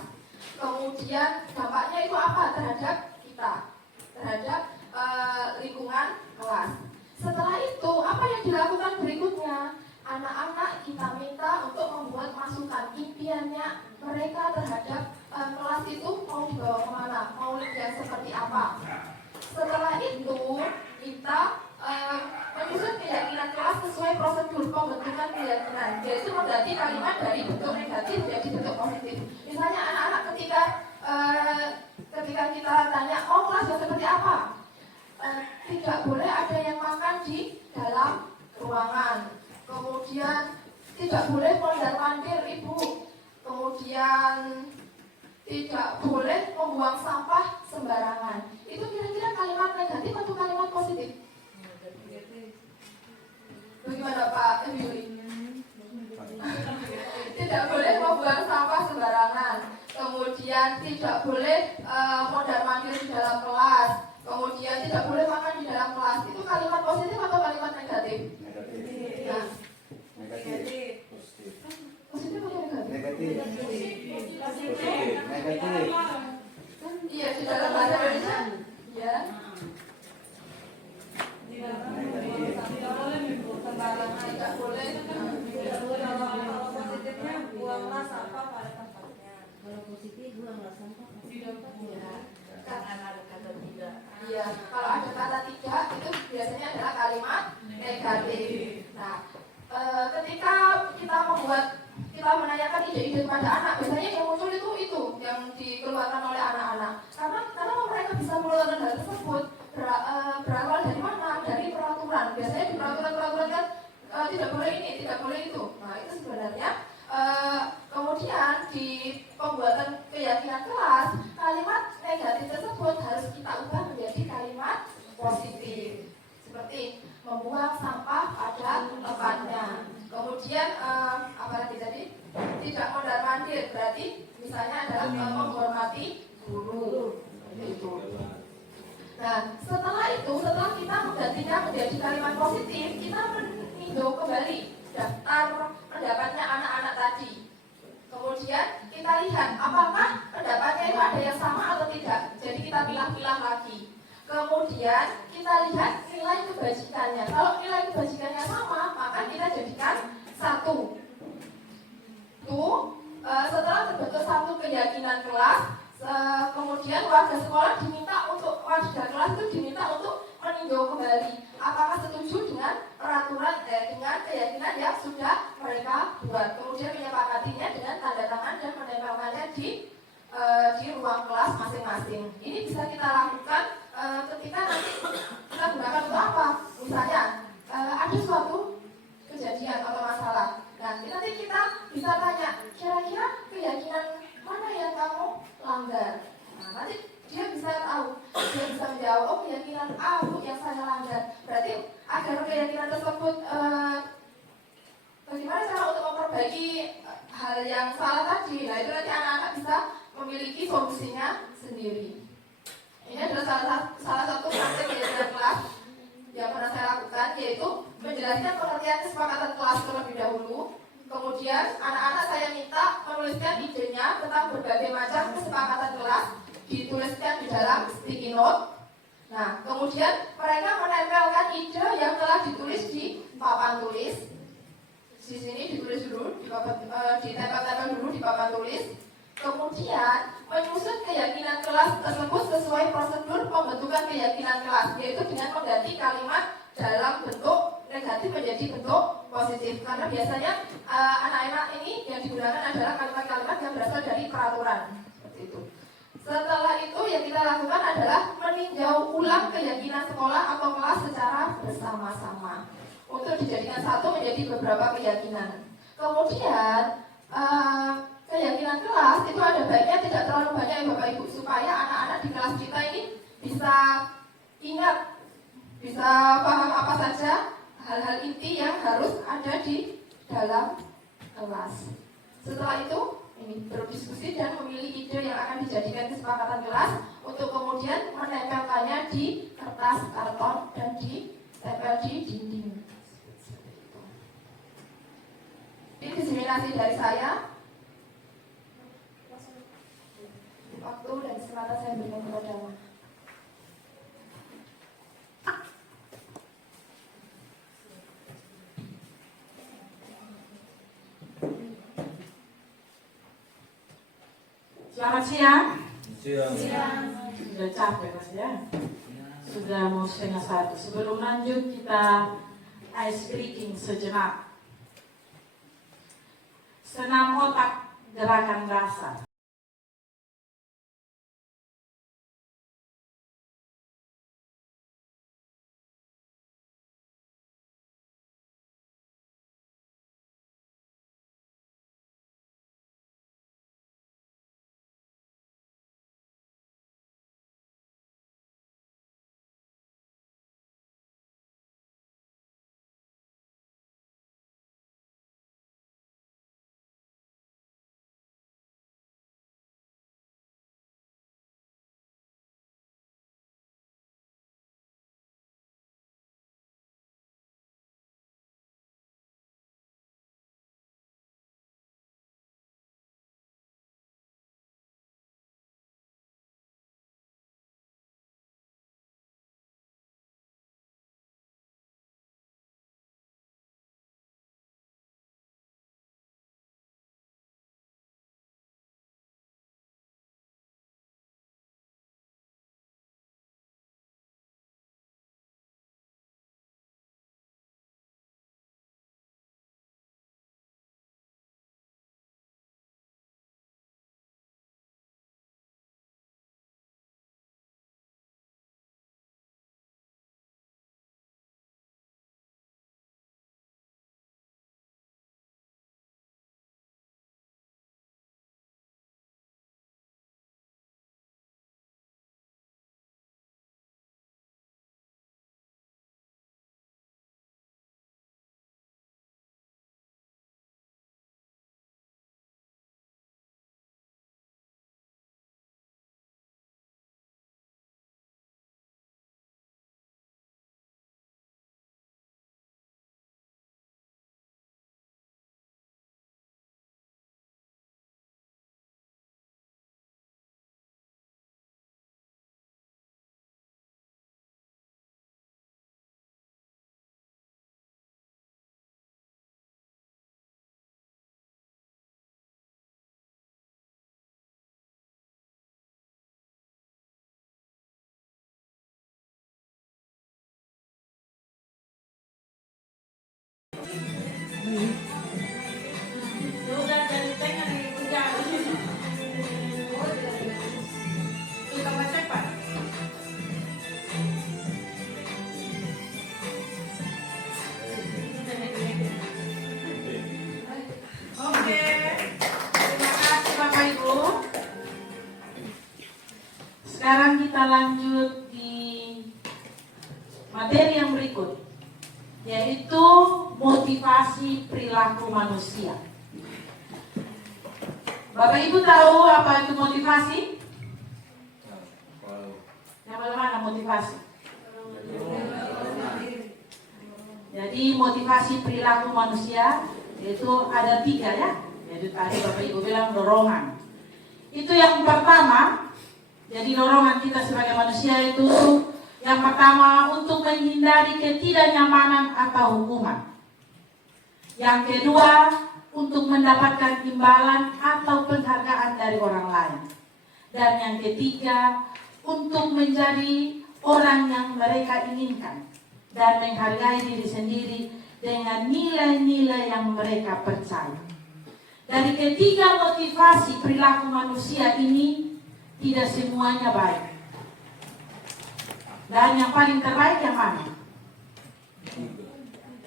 Kemudian dampaknya itu apa terhadap kita, terhadap lingkungan kelas. Setelah itu apa yang dilakukan berikutnya? Anak-anak kita minta untuk membuat masukan impiannya mereka terhadap kelas itu mau dibawa kemana, mau yang seperti apa. Setelah itu kita menyusun keyakinan kelas sesuai prosedur pembentukan keyakinan, yaitu mengganti kalimat dari bentuk negatif menjadi bentuk positif. Misalnya anak-anak ketika kita tanya mau kelas yang seperti apa, tidak boleh ada yang makan di dalam ruangan. Kemudian tidak boleh mondar-mandir ibu. Kemudian tidak boleh membuang sampah sembarangan. Itu kira-kira kalimat negatif atau kalimat positif? Bagaimana Pak Yuli? Tidak boleh membuang sampah sembarangan. Kemudian tidak boleh mondar-mandir di dalam kelas. Kemudian tidak boleh makan di dalam kelas. Itu kalimat positif atau kalimat negatif? Nah, Negatif. Positif. positif atau negatif? Negatif. Positif. Negatif. Iya, di dalam bahasa Indonesia. Ya. Tidak boleh. Kalau positifnya buanglah sampah pada tempatnya. Kalau positif buanglah sampah pada tempatnya. Karena ada kata tidak. Iya, kalau ada kata tidak itu biasanya adalah kalimat negatif. Nah, ketika kita menanyakan ide-ide kepada anak, biasanya yang muncul itu yang dikeluarkan oleh anak-anak. Karena mereka bisa mengeluarkan hal tersebut berawal dari mana? Dari peraturan. Biasanya di peraturan kan tidak boleh ini, tidak boleh itu. Nah, itu sebenarnya kemudian di pembuatan keyakinan kelas, kalimat negatif tersebut harus kita ubah menjadi kalimat positif. Seperti membuang sampah pada tempatnya. Kemudian apa lagi tadi? Tidak mondar-mandir, berarti misalnya adalah menghormati guru. Itu. Nah, setelah kita menggantinya menjadi kalimat positif, kita meninjau kembali daftar pendapatnya anak-anak tadi. Kemudian kita lihat apakah pendapatnya itu ada yang sama atau tidak. Jadi kita pilah-pilah lagi. Kemudian kita lihat nilai kebajikannya. Kalau nilai kebajikannya sama, maka kita jadikan 1. Setelah terbentuk satu keyakinan kelas, kemudian warga kelas itu diminta untuk meninjau kembali apakah setuju dengan peraturan dengan keyakinan yang sudah mereka buat. Kemudian menyepakatinya dengan tanda tangan dan menempelkannya di ruang kelas masing-masing. Ini bisa kita lakukan ketika nanti kita gunakan untuk apa? Misalnya ada suatu kejadian atau masalah. Nanti kita bisa tanya, kira-kira keyakinan mana yang kamu langgar? Nah, nanti dia bisa tahu, dia bisa menjawab, oh keyakinan A yang saya langgar. Berarti agar keyakinan tersebut bagaimana cara untuk memperbaiki hal yang salah tadi? Nah, itu nanti anak-anak bisa memiliki solusinya sendiri. Ini adalah salah satu praktek keyakinan kelas yang pernah saya lakukan, yaitu menjelaskan pengertian kesepakatan kelas terlebih dahulu. Kemudian anak-anak saya minta menuliskan idenya tentang berbagai macam kesepakatan kelas, dituliskan di dalam sticky note. Nah, kemudian mereka menempelkan ide yang telah ditulis di papan tulis. Di sini ditulis dulu, ditempel-tempel dulu di papan tulis. Kemudian menyusun keyakinan kelas tersebut sesuai prosedur pembentukan keyakinan kelas, yaitu dengan mengganti kalimat dalam bentuk negatif negatif menjadi bentuk positif. Karena biasanya anak-anak ini yang digunakan adalah kalimat-kalimat yang berasal dari peraturan. Seperti itu. Setelah itu yang kita lakukan adalah meninjau ulang keyakinan sekolah atau kelas secara bersama-sama untuk dijadikan satu menjadi beberapa keyakinan. Kemudian keyakinan kelas itu ada baiknya tidak terlalu banyak ya Bapak Ibu, supaya anak-anak di kelas kita ini bisa ingat, bisa paham apa saja hal-hal inti yang harus ada di dalam kelas. Setelah itu ini berdiskusi dan memilih ide yang akan dijadikan kesepakatan kelas untuk kemudian menempelkannya di kertas karton dan ditempel di dinding. Ini diseminasi dari saya. Waktu dan kesempatan saya berikan kepada Selamat siang. Siang. Sudah capek Mas ya. Sudah mau 12:30. Sebelum lanjut kita ice breaking sejenak. Senam otak, gerakan dasar. Sudah jadi tengah di penjara. Sudah cepat. Oke. Terima kasih Bapak Ibu. Sekarang kita lanjut di materi yang berikut, yaitu motivasi perilaku manusia. Bapak Ibu tahu apa itu motivasi? Yang mana motivasi? Jadi motivasi perilaku manusia itu ada 3 ya. Jadi tadi Bapak Ibu bilang dorongan. Itu yang pertama. Jadi dorongan kita sebagai manusia itu yang pertama untuk menghindari ketidaknyamanan atau hukuman. Yang kedua, untuk mendapatkan imbalan atau penghargaan dari orang lain. Dan yang ketiga, untuk menjadi orang yang mereka inginkan dan menghargai diri sendiri dengan nilai-nilai yang mereka percaya. Dari ketiga motivasi perilaku manusia ini, tidak semuanya baik. Dan yang paling terbaik yang mana?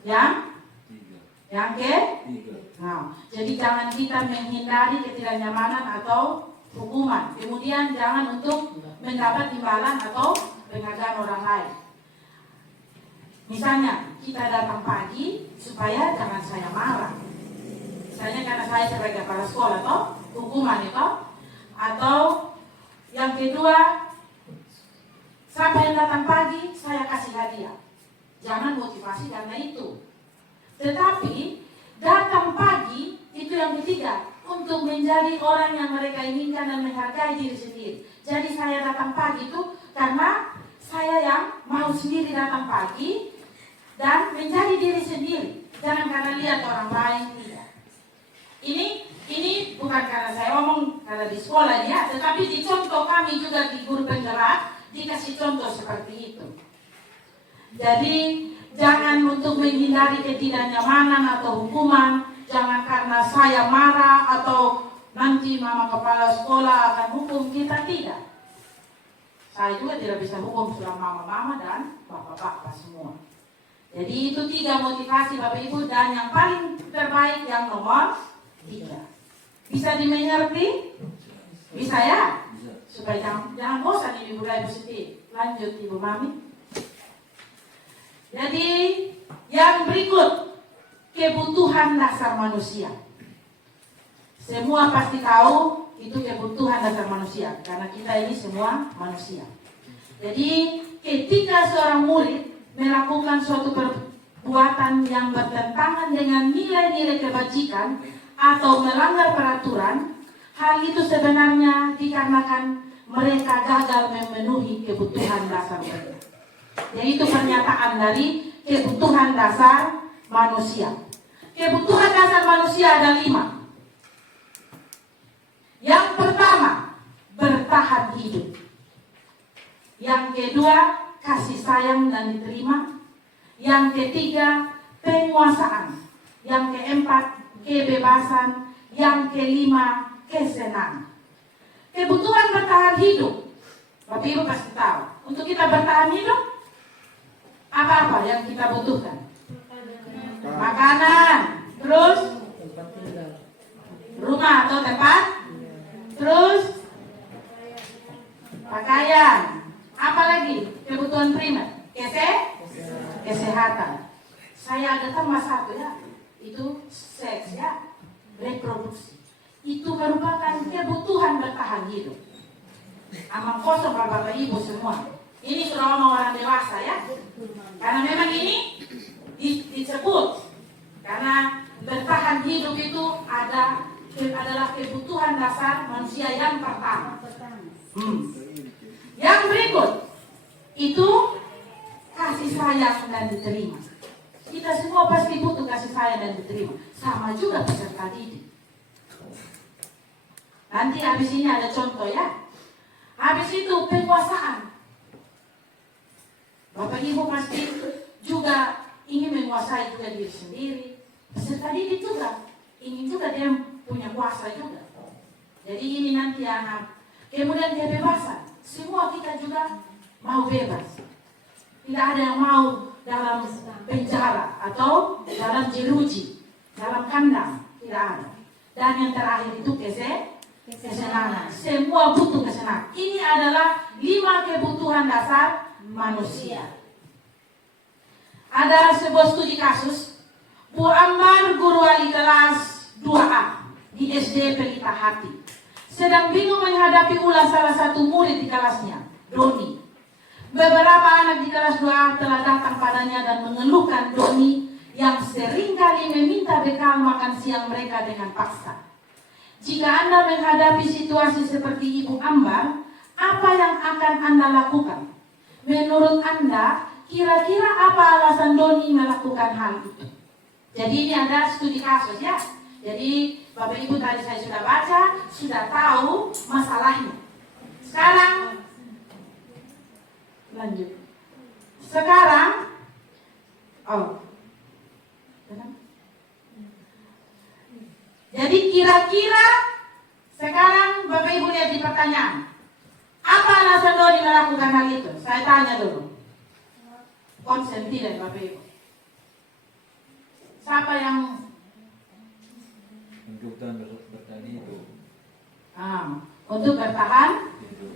Yang ketiga. Nah, jadi jangan kita menghindari ketidaknyamanan atau hukuman. Kemudian jangan untuk mendapat imbalan atau penghargaan orang lain. Misalnya, kita datang pagi supaya jangan saya marah. Misalnya karena saya sebagai kepala sekolah, atau hukuman itu. Atau yang kedua, siapa yang datang pagi, saya kasih hadiah. Jangan motivasi karena itu. Tetapi, datang pagi, itu yang ketiga. Untuk menjadi orang yang mereka inginkan dan menghargai diri sendiri. Jadi saya datang pagi itu karena saya yang mau sendiri datang pagi dan menjadi diri sendiri. Jangan karena lihat orang lain, tidak. Ini bukan karena saya ngomong karena di sekolah ya, tetapi di contoh kami juga di guru penggerak dikasih contoh seperti itu. Jadi jangan untuk menghindari ketidaknyamanan atau hukuman. Jangan karena saya marah atau nanti mama kepala sekolah akan hukum kita, tidak. Saya juga tidak bisa hukum selama mama-mama dan bapak-bapak semua. Jadi itu 3 motivasi Bapak Ibu, dan yang paling terbaik yang nomor 3. Bisa dimengerti? Bisa ya? Supaya jangan bosan ini budaya positif. Lanjut Ibu Mami. Jadi yang berikut, kebutuhan dasar manusia. Semua pasti tahu itu kebutuhan dasar manusia, karena kita ini semua manusia. Jadi ketika seorang murid melakukan suatu perbuatan yang bertentangan dengan nilai-nilai kebajikan atau melanggar peraturan, hal itu sebenarnya dikarenakan mereka gagal memenuhi kebutuhan dasar mereka. Yaitu pernyataan dari kebutuhan dasar manusia. Kebutuhan dasar manusia ada 5. Yang pertama, bertahan hidup. Yang kedua, kasih sayang dan diterima. Yang ketiga, penguasaan. Yang keempat, kebebasan. Yang kelima, kesenangan. Kebutuhan bertahan hidup. Bapak Ibu pasti tahu. Untuk kita bertahan hidup, apa-apa yang kita butuhkan? Makanan, terus rumah atau tempat, terus pakaian, apa lagi? Kebutuhan primer, kesehatan. Saya ada tambah 1 ya, itu seks ya, reproduksi. Itu merupakan kebutuhan bertahan hidup. Amang kosong Bapak Ibu semua. Ini sudah ngomong orang dewasa ya, karena memang ini disebut karena bertahan hidup itu adalah kebutuhan dasar manusia yang pertama. Yang berikut itu kasih sayang dan diterima. Kita semua pasti butuh kasih sayang dan diterima. Sama juga peserta didik. Nanti habis ini ada contoh ya. Habis itu penguasaan. Bapak Ibu pasti juga ingin menguasai juga diri sendiri. Peserta didik juga ingin juga dia punya kuasa juga. Jadi ini nanti anak. Kemudian kebebasan. Semua kita juga mau bebas. Tidak ada yang mau dalam penjara atau dalam jeruji, dalam kandang. Tidak ada. Dan yang terakhir itu kesenangan. Semua butuh kesenangan. Ini adalah 5 kebutuhan dasar manusia. Ada sebuah studi kasus, Bu Ambar guru wali kelas 2A di SD Pelita Hati sedang bingung menghadapi ulah salah satu murid di kelasnya, Doni. Beberapa anak di kelas 2A telah datang padanya dan mengeluhkan Doni yang seringkali meminta bekal makan siang mereka dengan paksa. Jika Anda menghadapi situasi seperti Ibu Ambar, apa yang akan Anda lakukan? Menurut Anda, kira-kira apa alasan Doni melakukan hal itu? Jadi ini ada studi kasus ya. Jadi Bapak Ibu tadi saya sudah baca, sudah tahu masalahnya. Sekarang lanjut. Sekarang Jadi kira-kira sekarang Bapak Ibu lihat di pertanyaan. Apa alasan Doni melakukan hal itu? Saya tanya dulu. Konsen tidak Bapak Ibu? Siapa yang Untuk bertani itu. untuk bertahan? Itu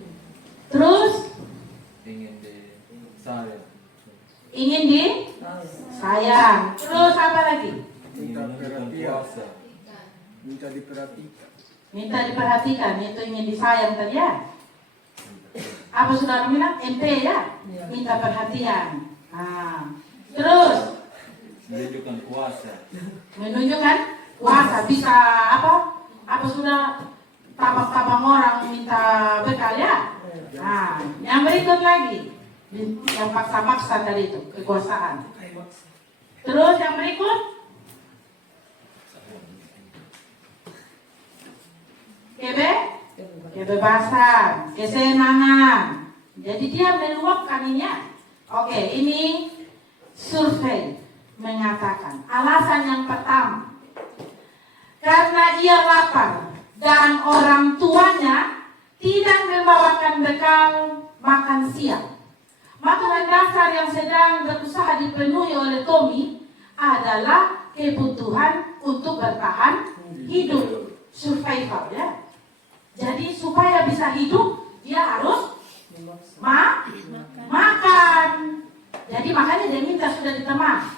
Terus ingin di saya. ingin disayang. Terus apa lagi? Menunjukkan kuasa. Minta diperhatikan. Minta diperhatikan, itu ingin disayang tadi ya. Apa saudara bilang? MP ya? Minta perhatian. Terus Menunjukkan kuasa. menunjukkan kuasa. Bisa apa? Apa sudah tabang-tabang orang minta bekal ya? Yang berikut lagi. Yang paksa-paksa tadi itu, kekuasaan. Terus yang berikut? Kebebasan, kesenangan. Jadi dia meluapkan ini ya. Oke, ini survei mengatakan alasan yang pertama, karena ia lapar dan orang tuanya tidak membawakan bekal makan siang. Makanan dasar yang sedang berusaha dipenuhi oleh Tommy adalah kebutuhan untuk bertahan hidup, survival ya. Jadi supaya bisa hidup dia harus makan. Jadi makanya dia minta sudah ditemani.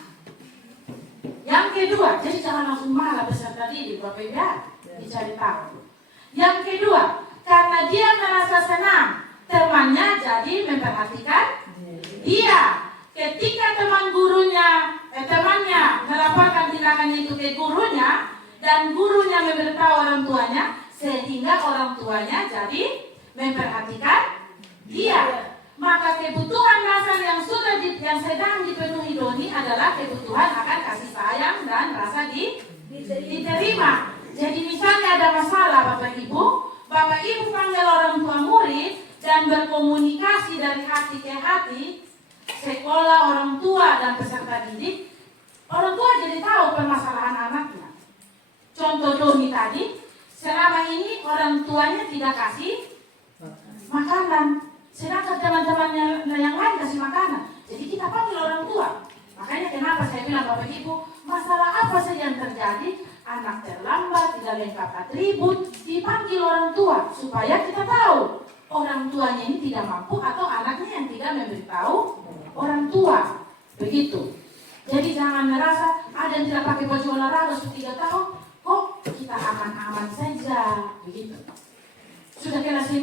Yang kedua, jadi jangan langsung marah peserta didik Bapak Ibu ya, dicari tahu. Yang kedua, karena dia merasa senang temannya jadi memperhatikan dia. Ketika temannya melaporkan tindakan itu ke gurunya dan gurunya memberitahu orang tuanya, sehingga orang tuanya jadi memperhatikan dia. Maka kebutuhan dasar yang sedang dipenuhi Doni adalah kebutuhan akan kasih sayang dan rasa diterima. Jadi misalnya ada masalah Bapak Ibu panggil orang tua murid dan berkomunikasi dari hati ke hati, sekolah, orang tua dan peserta didik, orang tua jadi tahu permasalahan anaknya. Contoh Doni tadi, selama ini orang tuanya tidak kasih makanan, sedangkan teman-temannya yang lain kasih makanan. Jadi kita panggil orang tua. Makanya kenapa saya bilang Bapak Ibu, masalah apa saja yang terjadi, anak terlambat, tidak lengkap atribut, dipanggil orang tua supaya kita tahu orang tuanya ini tidak mampu atau anaknya yang tidak memberitahu orang tua. Begitu. Jadi jangan merasa ada yang tidak pakai baju olahraga sudah 3 tahun, kok kita aman-aman saja, begitu. Sudah kelas 9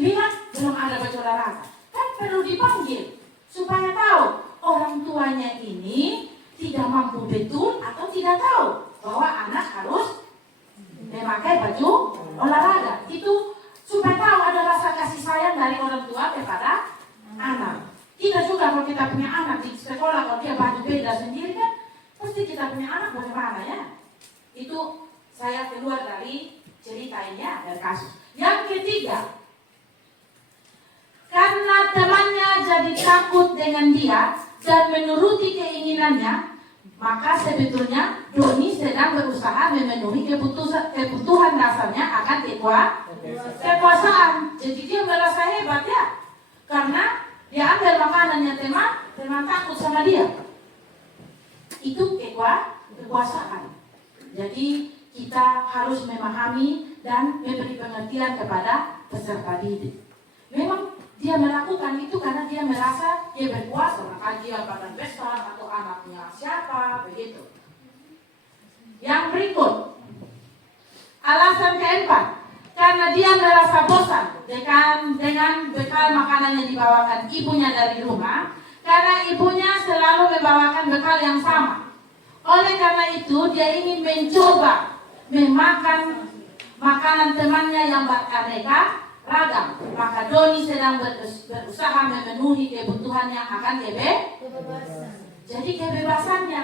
belum ada baju olahraga. Kan perlu dipanggil supaya tahu orang tuanya ini tidak mampu betul atau tidak tahu bahwa anak harus memakai baju olahraga. Itu supaya tahu ada rasa kasih sayang dari orang tua kepada anak. Kita juga kalau kita punya anak di sekolah, kalau dia baju beda sendiri kan, pasti kita punya anak bagaimana ya. Itu saya keluar dari cerita ini ya, dari kasus. Yang ketiga, karena temannya jadi takut dengan dia dan menuruti keinginannya, maka sebetulnya Doni sedang berusaha memenuhi kebutuhan dasarnya akan kekuasaan. Jadi dia merasa hebat ya, karena dia ambil makanannya teman takut sama dia. Itu kekuasaan. Jadi kita harus memahami dan memberi pengertian kepada peserta didik. Memang dia melakukan itu karena dia merasa dia berkuasa, maka dia badan besar atau anaknya siapa, begitu. Yang berikut, alasan keempat, karena dia merasa bosan dengan bekal makanan yang dibawakan ibunya dari rumah, karena ibunya selalu membawakan bekal yang sama. Oleh karena itu, dia ingin mencoba memakan makanan temannya yang beraneka ragam. Maka Doni sedang berusaha memenuhi kebutuhannya akan kebebasan. Jadi kebebasannya,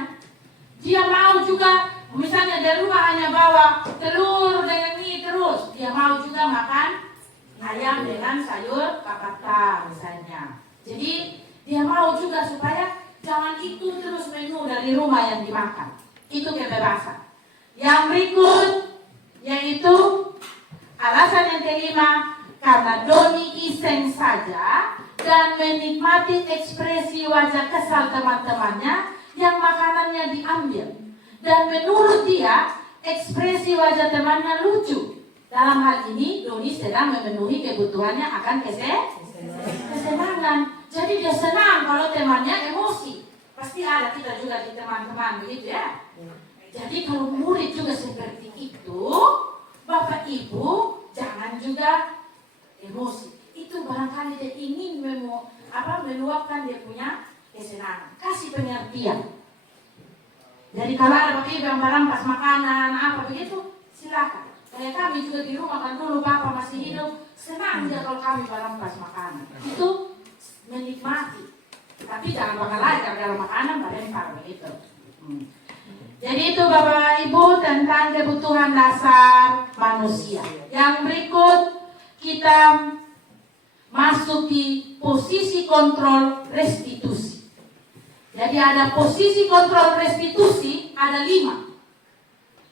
dia mau juga, misalnya dari rumah hanya bawa telur dengan mie terus, dia mau juga makan ayam dengan sayur kapata misalnya. Jadi dia mau juga supaya jangan itu terus menu dari rumah yang dimakan. Itu kebebasan. Yang berikut yaitu alasan yang kelima, karena Doni iseng saja dan menikmati ekspresi wajah kesal teman-temannya yang makanannya diambil. Dan menurut dia, ekspresi wajah temannya lucu. Dalam hal ini, Doni sedang memenuhi kebutuhannya akan kesenangan. Jadi dia senang kalau temannya emosi. Pasti ada kita juga di teman-teman, begitu ya. Jadi kalau murid juga seperti itu, Bapak Ibu jangan juga emosi. Itu barangkali dia ingin meluapkan dia punya kesenangan. Kasih pengertian. Jadi kalau ada Bapak Ibu yang merampas makanan apa begitu, silakan. Kayak kami juga di rumah kan dulu Bapak masih hidup, senang dia kalau kami merampas makanan. Itu menikmati. Tapi jangan bakal lagi gara-gara makanan melempar begitu. Jadi itu Bapak Ibu tentang kebutuhan dasar manusia. Yang berikut kita masuki posisi kontrol restitusi. Jadi ada posisi kontrol restitusi, ada 5.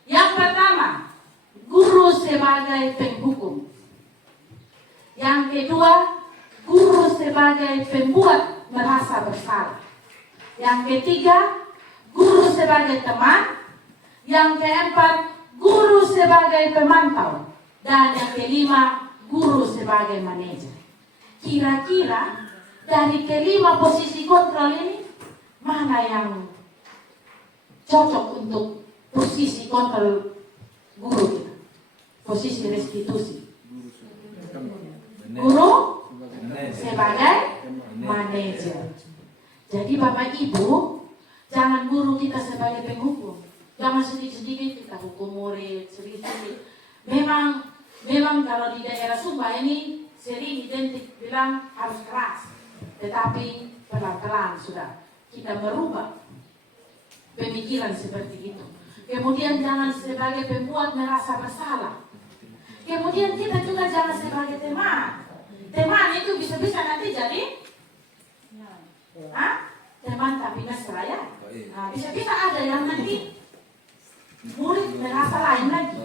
Yang pertama, guru sebagai penghukum. Yang kedua, guru sebagai pembuat merasa bersalah. Yang ketiga, guru sebagai teman. Yang keempat, guru sebagai pemantau. Dan yang kelima, guru sebagai manajer. Kira-kira dari kelima posisi kontrol ini, mana yang cocok untuk posisi kontrol guru kita? Posisi restitusi. Guru sebagai manajer. Jadi Bapak Ibu, jangan guru kita sebagai penghukum. Jangan sedikit-sedikit kita hukum murid, sedikit-sedikit. Memang kalau di daerah Sumba ini sering identik bilang harus keras. Tetapi pelan-pelan sudah kita merubah pemikiran seperti itu. Kemudian jangan sebagai pembuat merasa bersalah. Kemudian kita juga jangan sebagai teman. Teman itu bisa-bisa nanti jadi teman tapi mesra ya. Nah, bisa-bisa ada yang nanti murid merasa lain lagi.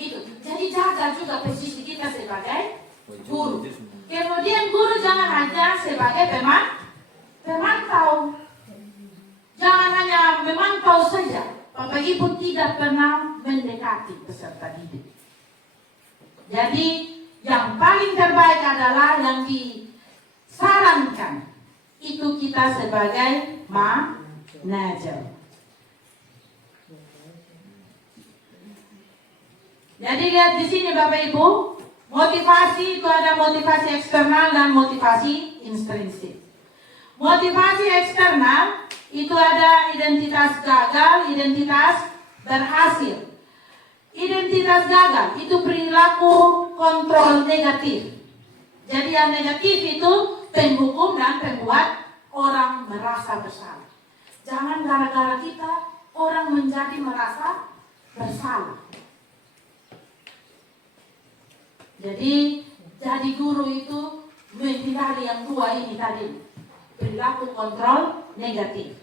Itu. Jadi jaga juga posisi kita sebagai guru. Kemudian guru jangan hanya sebagai pemantau. Jangan hanya memantau saja. Bapak Ibu tidak pernah mendekati peserta didik. Jadi yang paling terbaik adalah yang disarankan itu kita sebagai manajer. Jadi lihat di sini Bapak Ibu, motivasi itu ada motivasi eksternal dan motivasi intrinsik. Motivasi eksternal itu ada identitas gagal, identitas berhasil. Identitas gagal itu perilaku kontrol negatif. Jadi yang negatif itu penghukum dan pembuat orang merasa bersalah. Jangan gara-gara kita orang menjadi merasa bersalah. Jadi guru itu menghindari yang 2 ini tadi, perilaku kontrol negatif.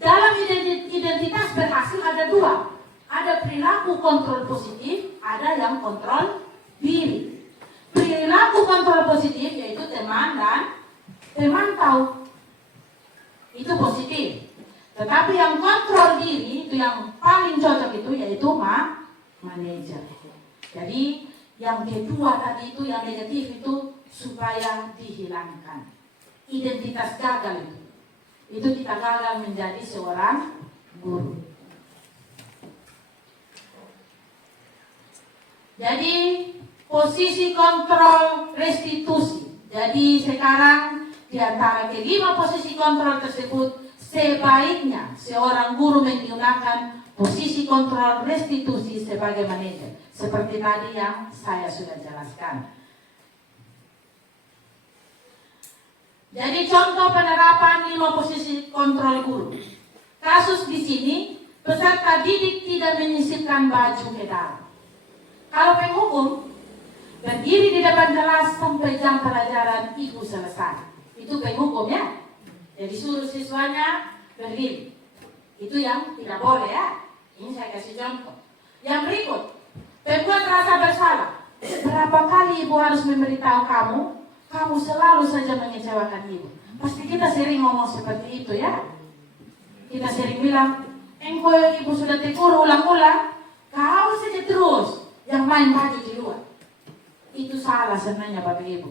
Dalam identitas berhasil ada 2, ada perilaku kontrol positif, ada yang kontrol diri. Perilaku kontrol positif yaitu teman dan pemantau, itu positif. Tetapi yang kontrol diri itu yang paling cocok itu yaitu manajer. Jadi yang kedua tadi itu yang negatif itu supaya dihilangkan. Identitas gagal itu kita gagal menjadi seorang guru. Jadi posisi kontrol restitusi. Jadi sekarang di antara kelima posisi kontrol tersebut sebaiknya seorang guru menggunakan posisi kontrol restitusi sebagai manajer. Seperti tadi yang saya sudah jelaskan. Jadi contoh penerapan 5 posisi kontrol guru. Kasus di sini, peserta didik tidak menyisipkan baju ke dalam. Kalau penghukum, berdiri di depan kelas sampai jam pelajaran itu selesai. Itu penghukum ya. Jadi suruh siswanya berdiri. Itu yang tidak boleh ya. Ini saya kasih contoh. Yang berikut, pembuat rasa bersalah. Berapa kali ibu harus memberitahu kamu selalu saja mengecewakan ibu. Pasti kita sering ngomong seperti itu ya. Kita sering bilang, engkau ibu sudah tegur ulang-ulang, kau saja terus yang main baju di luar. Itu salah sebenarnya Bapak Ibu.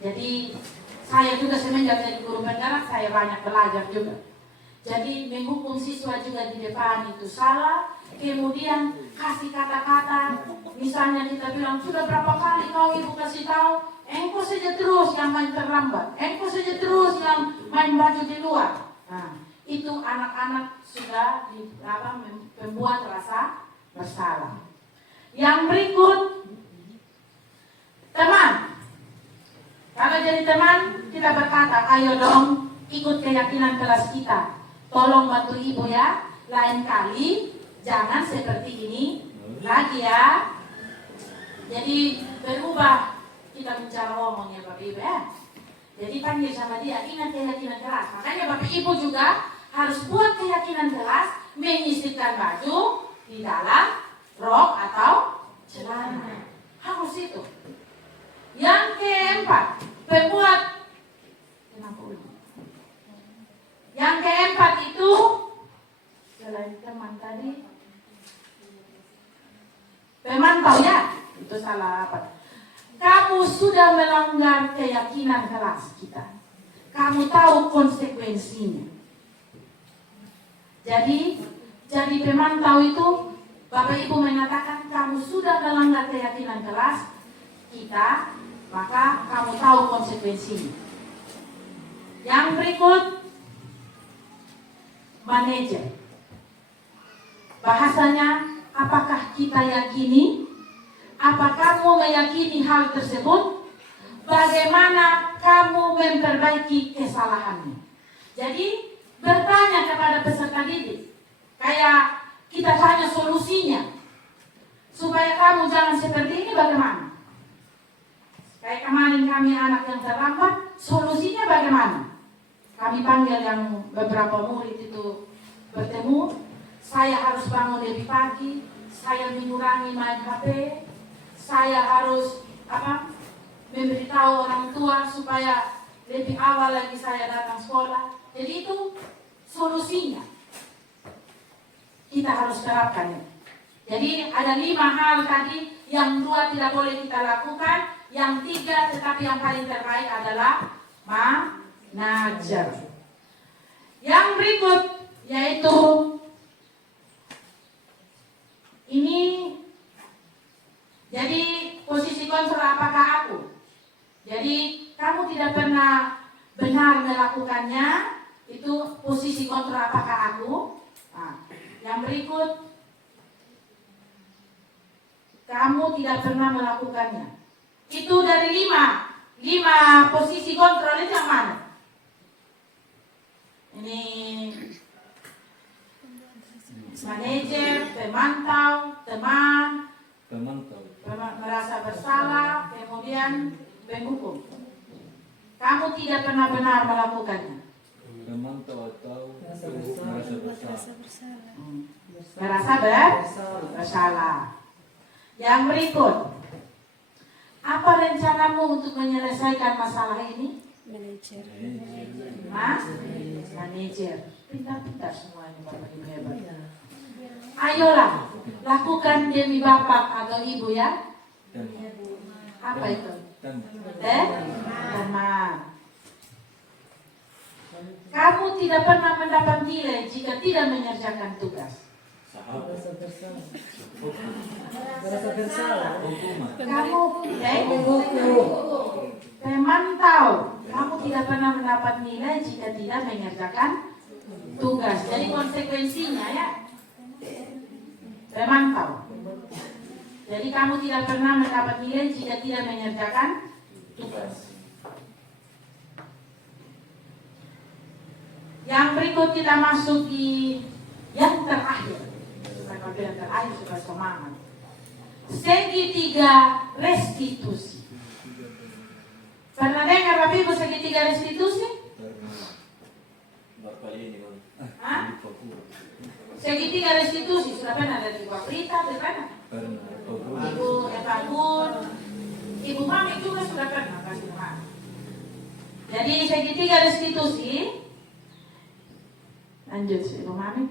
Jadi saya juga semenjak jadi guru penggerak, saya banyak belajar juga. Jadi menghukum siswa juga di depan itu salah. Kemudian kasih kata-kata, misalnya kita bilang sudah berapa kali kau ibu kasih tahu, engkau saja terus yang main terlambat, engkau saja terus yang main baju di luar. Nah, itu anak-anak sudah membuat rasa bersalah. Yang berikut, teman. Kalau jadi teman, kita berkata, ayo dong ikut keyakinan kelas kita. Tolong bantu ibu ya, lain kali jangan seperti ini lagi ya. Jadi berubah kita bicara ngomong ya Bapak Ibu ya. Jadi panggil sama dia, ingat keyakinan kelas. Makanya Bapak Ibu juga harus buat keyakinan kelas, menyisipkan baju di dalam rok atau celana. Harus itu. Yang keempat, yang keempat itu selain teman tadi, pemantau ya, itu salah apa? Kamu sudah melanggar keyakinan kelas kita. Kamu tahu konsekuensinya. Jadi pemantau itu Bapak Ibu mengatakan kamu sudah melanggar keyakinan kelas kita, maka kamu tahu konsekuensinya. Yang berikut, manajer. Bahasanya, apakah kita yakini? Apa kamu meyakini hal tersebut? Bagaimana kamu memperbaiki kesalahannya? Jadi bertanya kepada peserta didik, kayak kita tanya solusinya supaya kamu jangan seperti ini bagaimana? Kayak kemarin kami anak yang terlambat, solusinya bagaimana? Kami panggil yang beberapa murid itu bertemu, saya harus bangun lebih pagi, saya mengurangi main HP, saya harus memberitahu orang tua supaya lebih awal lagi saya datang sekolah. Jadi itu solusinya. Kita harus terapkan. Jadi ada 5 hal tadi, yang 2 tidak boleh kita lakukan, yang 3 tetapi yang paling terbaik adalah manajer. Yang berikut yaitu ini, jadi posisi kontrol apakah aku. Jadi kamu tidak pernah benar melakukannya, itu posisi kontrol apakah aku. Nah, yang berikut, kamu tidak pernah melakukannya. Itu dari 5 posisi kontrol itu yang mana? Ini manajer, pemantau, teman, merasa bersalah, kemudian penghukum. Kamu tidak pernah benar melakukannya. Memantau atau merasa bersalah. Merasa bersalah. Yang berikut, apa rencanamu untuk menyelesaikan masalah ini? Manajer. Manajer. Pintar-pintar semuanya Bapak Ibu hebat. Ayolah, lakukan demi Bapak atau Ibu ya. Apa itu? Teman. Kamu tidak pernah mendapat nilai jika tidak mengerjakan tugas. Kamu pemantau. Kamu tidak pernah mendapat nilai jika tidak mengerjakan tugas. Jadi konsekuensinya ya, pemantau. Jadi kamu tidak pernah mendapat nilai jika tidak mengerjakan tugas. Yang berikut kita masuk di yang terakhir. Yang terakhir supaya semangat. Segitiga restitusi. Pernah dengar Bapak Ibu segitiga restitusi? Baru kali ini Bang. Hah? Di Papua. Segitiga restitusi sudah pernah ada di Waprita, pernah? Pernah Papua. Ibu Evangun, Ibu Mami juga sudah pernah kasih nama. Jadi segitiga restitusi, lanjut Ibu Mami.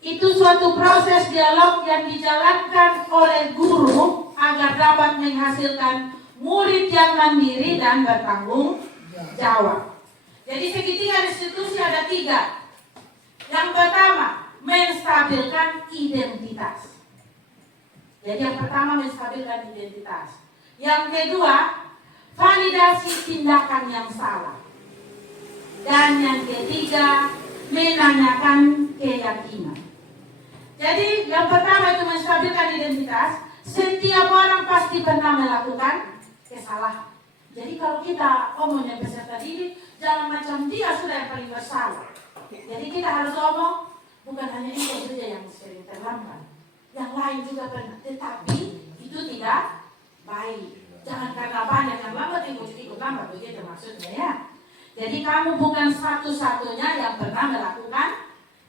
Itu suatu proses dialog yang dijalankan oleh guru agar dapat menghasilkan murid yang mandiri dan bertanggung jawab. Jadi segitiga restitusi ada 3. Yang pertama, menstabilkan identitas. Jadi yang pertama menstabilkan identitas. Yang kedua, validasi tindakan yang salah. Dan yang ketiga, menanyakan keyakinan. Jadi yang pertama itu menstabilkan identitas. Setiap orang pasti pernah melakukan kesalahan. Jadi kalau kita omongnya peserta didik, jangan macam dia sudah yang paling bersalah. Jadi kita harus omong, bukan hanya itu saja yang sering terlambat. Yang lain juga pernah, tetapi itu tidak baik. Jangan karena banyak yang lambat ikut lambat, begitu maksudnya ya. Jadi kamu bukan satu-satunya yang pernah melakukan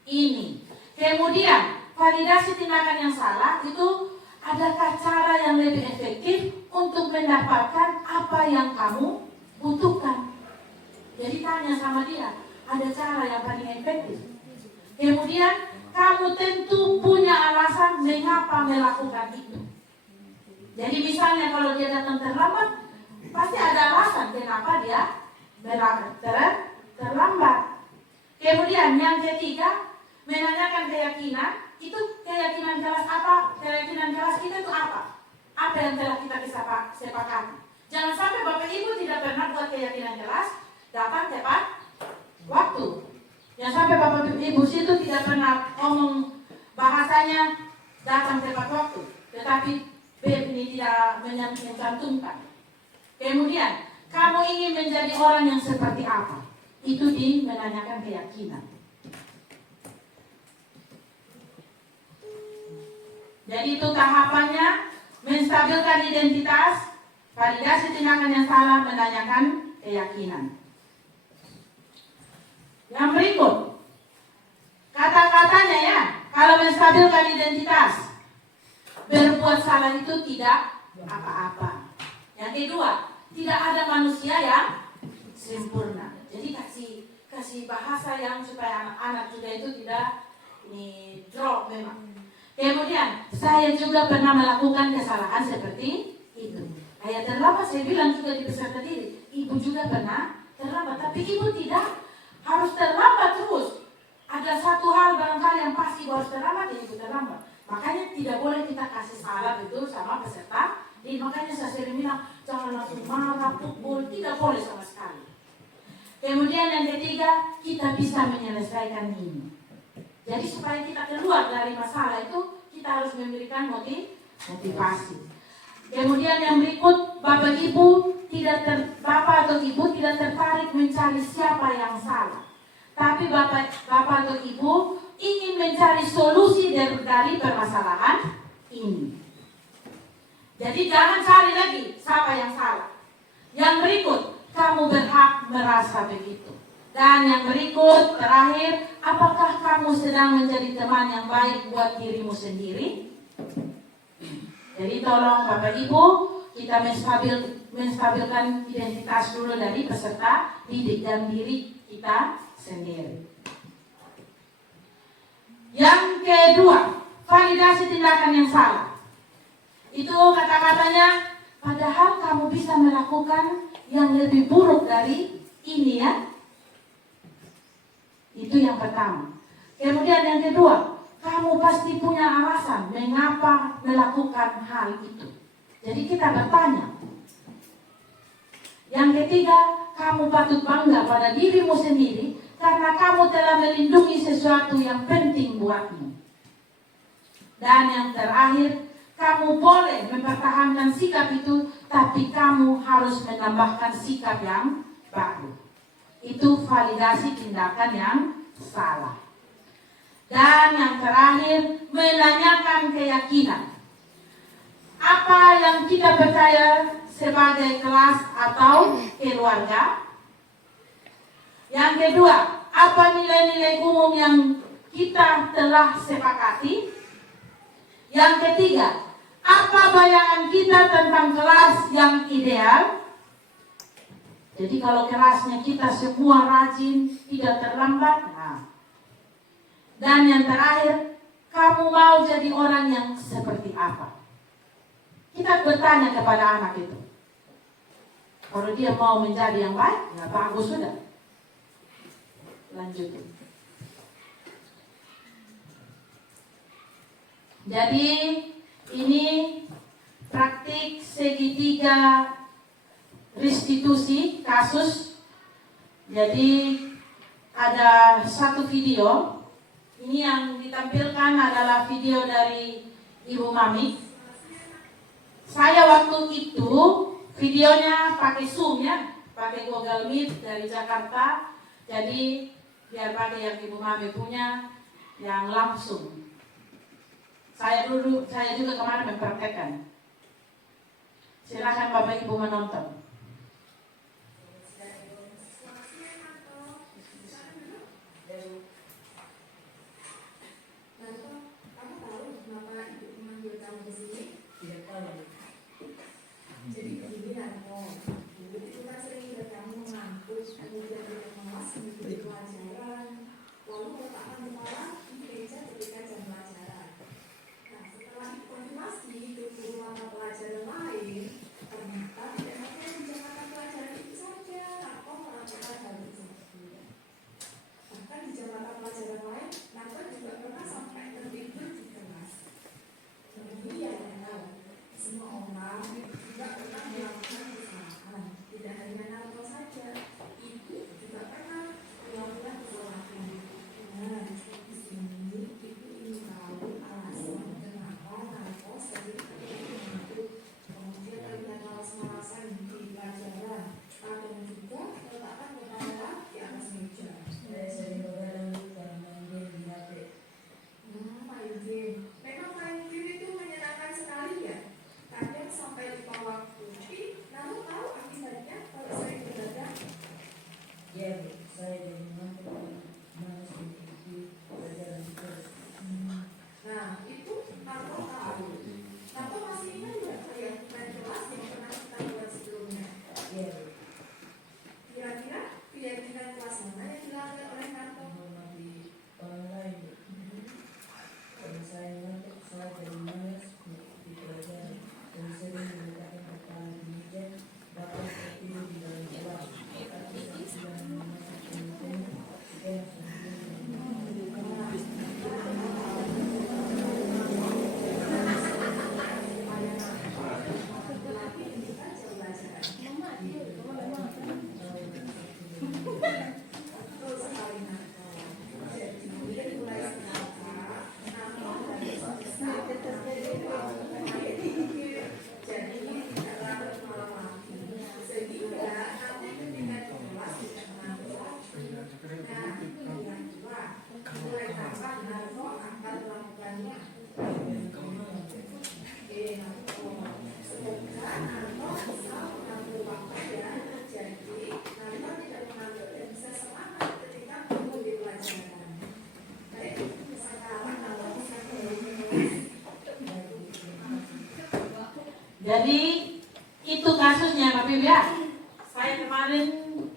ini. Kemudian validasi tindakan yang salah itu, adakah cara yang lebih efektif untuk mendapatkan apa yang kamu butuhkan? Jadi tanya sama dia, ada cara yang paling efektif. Kemudian kamu tentu punya alasan mengapa melakukan itu. Jadi misalnya kalau dia datang terlambat, pasti ada alasan kenapa dia terlambat. Kemudian yang ketiga, menanyakan keyakinan. Itu keyakinan jelas apa? Keyakinan jelas kita itu apa? Apa yang telah kita sepakati. Jangan sampai Bapak Ibu tidak pernah buat keyakinan jelas, datang tepat waktu. Yang sampai Bapak Ibu situ tidak pernah ngomong bahasanya datang tepat waktu, tetapi ini tidak mencantumkan. Kemudian kamu ingin menjadi orang yang seperti apa? Itu di menanyakan keyakinan. Jadi itu tahapannya, menstabilkan identitas, validasi tindakan yang salah, menanyakan keyakinan. Yang berikut, kata-katanya ya, kalau menstabilkan identitas, berbuat salah itu tidak apa-apa. Yang kedua, tidak ada manusia yang sempurna. Jadi kasih bahasa yang supaya anak-anak juga itu tidak drop memang. Kemudian, saya juga pernah melakukan kesalahan seperti itu. Kayak terlambat, saya bilang juga di peserta diri, ibu juga pernah terlambat, tapi ibu tidak harus terlambat terus. Ada satu hal barangkali yang pasti harus terlambat, ya ibu terlambat. Makanya tidak boleh kita kasih salah betul sama peserta. Jadi makanya saya sering bilang, jangan langsung marah, pukul, tidak boleh sama sekali. Kemudian yang ketiga, kita bisa menyelesaikan ini. Jadi supaya kita keluar dari masalah itu, kita harus memberikan motivasi. Kemudian yang berikut, Bapak atau Ibu tidak tertarik mencari siapa yang salah. Tapi Bapak atau Ibu ingin mencari solusi dari permasalahan ini. Jadi jangan cari lagi siapa yang salah. Yang berikut, kamu berhak merasa begitu. Dan yang berikut, terakhir, apakah kamu sedang menjadi teman yang baik buat dirimu sendiri? Jadi tolong Bapak Ibu, kita menstabilkan identitas dulu dari peserta didik dan diri kita sendiri. Yang kedua, validasi tindakan yang salah. Itu kata-katanya, padahal kamu bisa melakukan yang lebih buruk dari ini ya. Itu yang pertama. Kemudian yang kedua, kamu pasti punya alasan mengapa melakukan hal itu. Jadi kita bertanya. Yang ketiga, kamu patut bangga pada dirimu sendiri karena kamu telah melindungi sesuatu yang penting buatmu. Dan yang terakhir, kamu boleh mempertahankan sikap itu, tapi kamu harus menambahkan sikap yang baru. Itu validasi tindakan yang salah. Dan yang terakhir, menanyakan keyakinan. Apa yang kita percaya sebagai kelas atau keluarga? Yang kedua, apa nilai-nilai umum yang kita telah sepakati. Yang ketiga, apa bayangan kita tentang kelas yang ideal. Jadi kalau kelasnya kita semua rajin, tidak terlambat. Nah. Dan yang terakhir, kamu mau jadi orang yang seperti apa? Kita bertanya kepada anak itu. Kalau dia mau menjadi yang baik, ya bagus sudah. Lanjutin. Jadi ini praktik segitiga restitusi kasus. Jadi ada satu video. Ini yang ditampilkan adalah video dari Ibu Mami. Saya waktu itu videonya pakai Zoom ya, pakai Google Meet dari Jakarta. Jadi biar pakai yang Ibu Mami punya yang langsung. Saya juga kemarin mempraktekkan. Silakan Bapak Ibu menonton. Kamu tahu kenapa ibu memanggil kamu ke sini? Tidak tahu. Jadi begini Narto, dulu itu kan sering lihat kamu ngampus, kemudian tidak mengawas mengikuti pelajaran, lalu meletakkan kepala di meja ketika jam pelajaran. Nah, setelah dikonfirmasi ke guru mata pelajaran lain, ternyata tidak hanya di jam mata pelajaran itu saja Narto melakukan hal tersebut. Bahkan di jam mata pelajaran lain, Narto juga pernah sampai tertidur di kelas. Kemudian semua orang juga pernah melakukan kesalahan. Tidak hanya Narto saja, ibu juga pernah melakukan kesalahan. Nah, di sini ibu ingin tahu alasan kenapa Narto sering mengantuk, kemudian terlihat malas-malasan di pelajaran, dan juga meletakkan kepala di atas meja. Saya sering begadang karena main game di HP. Main game. Memang main game itu menyenangkan sekali ya. Kadang sampai lupa waktu. Tapi namun tahu akibatnya kalau sering begadang. Ya, Bu. Saya jadi ngantuk, malas mengikuti pelajaran terus. Nah, itu Narto tahu. Narto masih ingat juga kayak main kelas yang pernah kita buat sebelumnya. Ya, Bu. Kira-kira keyakinan kelas mana yang dilanggar oleh Narto? Menghormati orang lain, Bu. Kalau saya ngantuk, saya jadi malas mengikuti pelajaran dan sering meletakkan kepala di meja, bahkan tertidur di dalam kelas. Tapi saya sudah memasak penelitian, saya Betul sekali Narto. Jadi mulai sekarang Narto harus bisa jadi tidak larut malam lagi. Sehingga nanti ketika di kelas tidak mengantuk lagi. Nah, yang kedua, mulai kapan Narto akan melakukannya? Narto, semoga Narto bisa mengambil waktu ya. Jadi Narto tidak mengantuk dan bisa semangat ketika bertemu di pelajaran. Baik, sekarang Narto bisa kembali ke kelas. Jadi itu kasusnya Bapak Ibu ya. Saya kemarin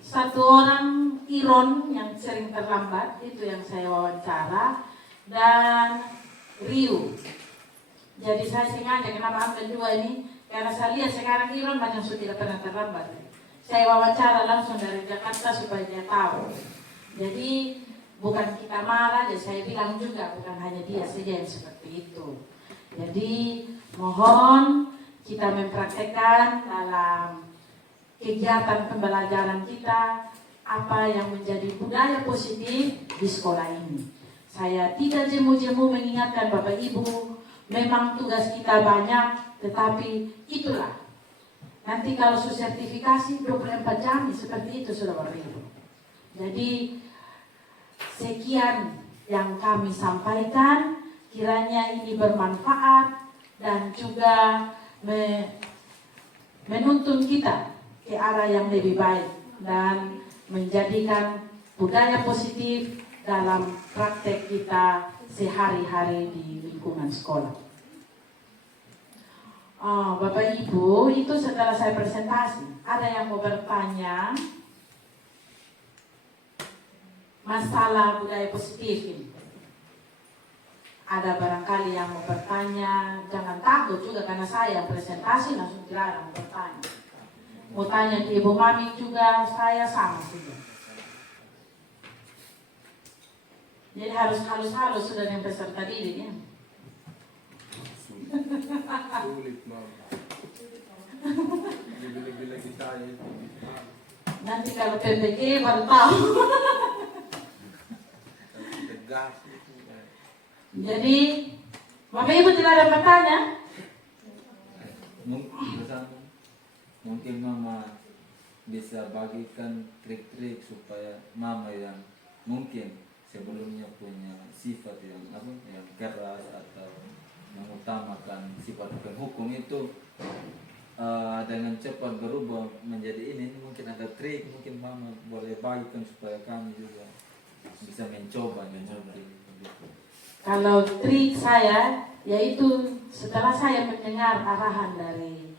satu orang Iron yang sering terlambat, itu yang saya wawancara, dan Riu. Jadi saya sengaja kenapa ambil dua ini, karena saya lihat sekarang Iron macam sudah tidak pernah terlambat. Saya wawancara langsung dari Jakarta supaya dia tahu. Jadi bukan kita marah, jadi saya bilang juga bukan hanya dia saja yang seperti itu. Jadi mohon kita mempraktekkan dalam kegiatan pembelajaran kita apa yang menjadi budaya positif di sekolah ini. Saya tidak jemu-jemu mengingatkan Bapak Ibu, memang tugas kita banyak, tetapi itulah. Nanti kalau sudah sertifikasi 24 jam seperti itu sudah Bapak Ibu. Jadi sekian yang kami sampaikan, kiranya ini bermanfaat dan juga menuntun kita ke arah yang lebih baik dan menjadikan budaya positif dalam praktek kita sehari-hari di lingkungan sekolah. Bapak Ibu, itu setelah saya presentasi, ada yang mau bertanya masalah budaya positif ini? Ada barangkali yang mau bertanya, jangan takut juga karena saya presentasi langsung dilarang bertanya. Mau tanya di Ibu Mami juga, saya sama juga. Jadi harus sudah yang peserta didik ya. Sulit, Mama. Bila-bila kita itu. Nanti kalau PPG baru tahu. Tegas itu. Jadi, Bapak Ibu tidak ada bertanya? Mungkin Mama bisa bagikan trik-trik supaya Mama yang mungkin sebelumnya punya sifat yang keras atau mengutamakan sifat hukum itu dengan cepat berubah menjadi ini. Mungkin ada trik, mungkin Mama boleh bagikan supaya kami juga bisa mencoba. Kalau trik saya, yaitu setelah saya mendengar arahan dari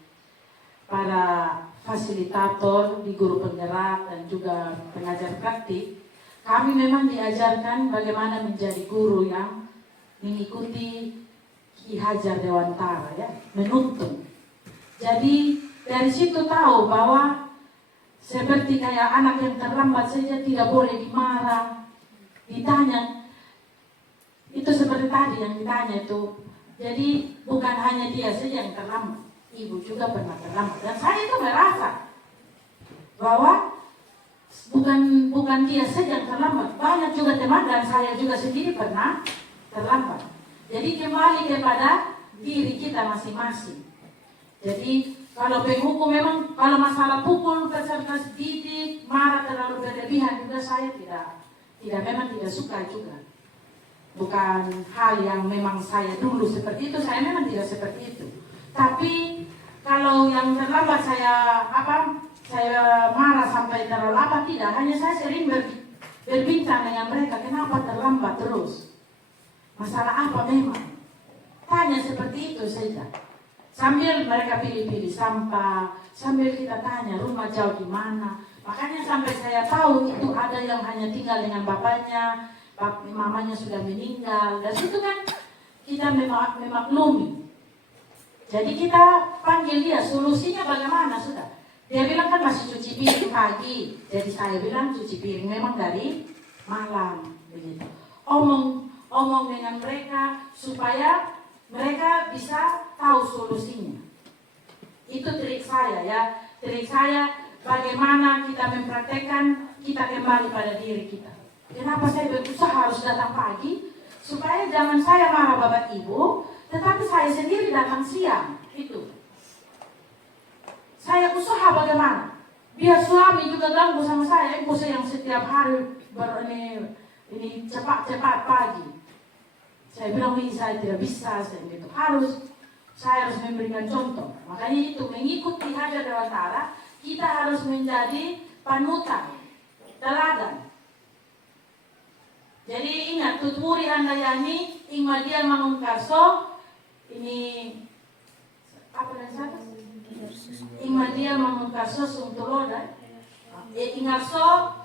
para fasilitator di guru penggerak dan juga pengajar praktik, kami memang diajarkan bagaimana menjadi guru yang mengikuti Ki Hajar Dewantara, ya, menuntun. Jadi dari situ tahu bahwa seperti kayak anak yang terlambat saja tidak boleh dimarah, ditanya. Itu seperti tadi yang ditanya itu. Jadi bukan hanya dia saja yang terlambat, ibu juga pernah terlambat. Dan saya itu merasa bahwa bukan dia saja yang terlambat, banyak juga teman dan saya juga sendiri pernah terlambat. Jadi kembali kepada diri kita masing-masing. Jadi kalau penghukum memang kalau masalah pukul, peserta didik, marah terlalu berlebihan juga saya memang tidak suka juga. Bukan hal yang memang saya dulu seperti itu, saya memang tidak seperti itu. Tapi kalau yang terlambat saya marah sampai terlalu tidak, hanya saya sering berbincang dengan mereka, kenapa terlambat terus? Masalah apa memang? Tanya seperti itu saja. Sambil mereka pilih-pilih sampah, sambil kita tanya rumah jauh di mana. Makanya sampai saya tahu itu ada yang hanya tinggal dengan bapaknya, mamanya sudah meninggal, dan itu kan kita memaklumi. Jadi kita panggil dia, solusinya bagaimana sudah. Dia bilang kan masih cuci piring pagi, jadi saya bilang cuci piring memang dari malam, begitu. Omong dengan mereka supaya mereka bisa tahu solusinya. Itu trik saya ya, trik saya bagaimana kita mempraktekkan, kita kembali pada diri kita. Kenapa saya berusaha harus datang pagi? Supaya jangan saya marah Bapak Ibu, tetapi saya sendiri datang siang. Itu. Saya usaha bagaimana? Biar suami juga ganggu sama saya. Ibu saya yang setiap hari ini cepat pagi. Saya bilang ini saya tidak bisa, saya harus memberikan contoh. Makanya itu mengikuti Hajar Dewantara, kita harus menjadi panutan, teladan. Jadi ingat, Tutmuri Handayani, Ingmadian Mangunkarso, ini apa dan siapa? Ingmadian Mangunkarso Sungtuloda, Ingarso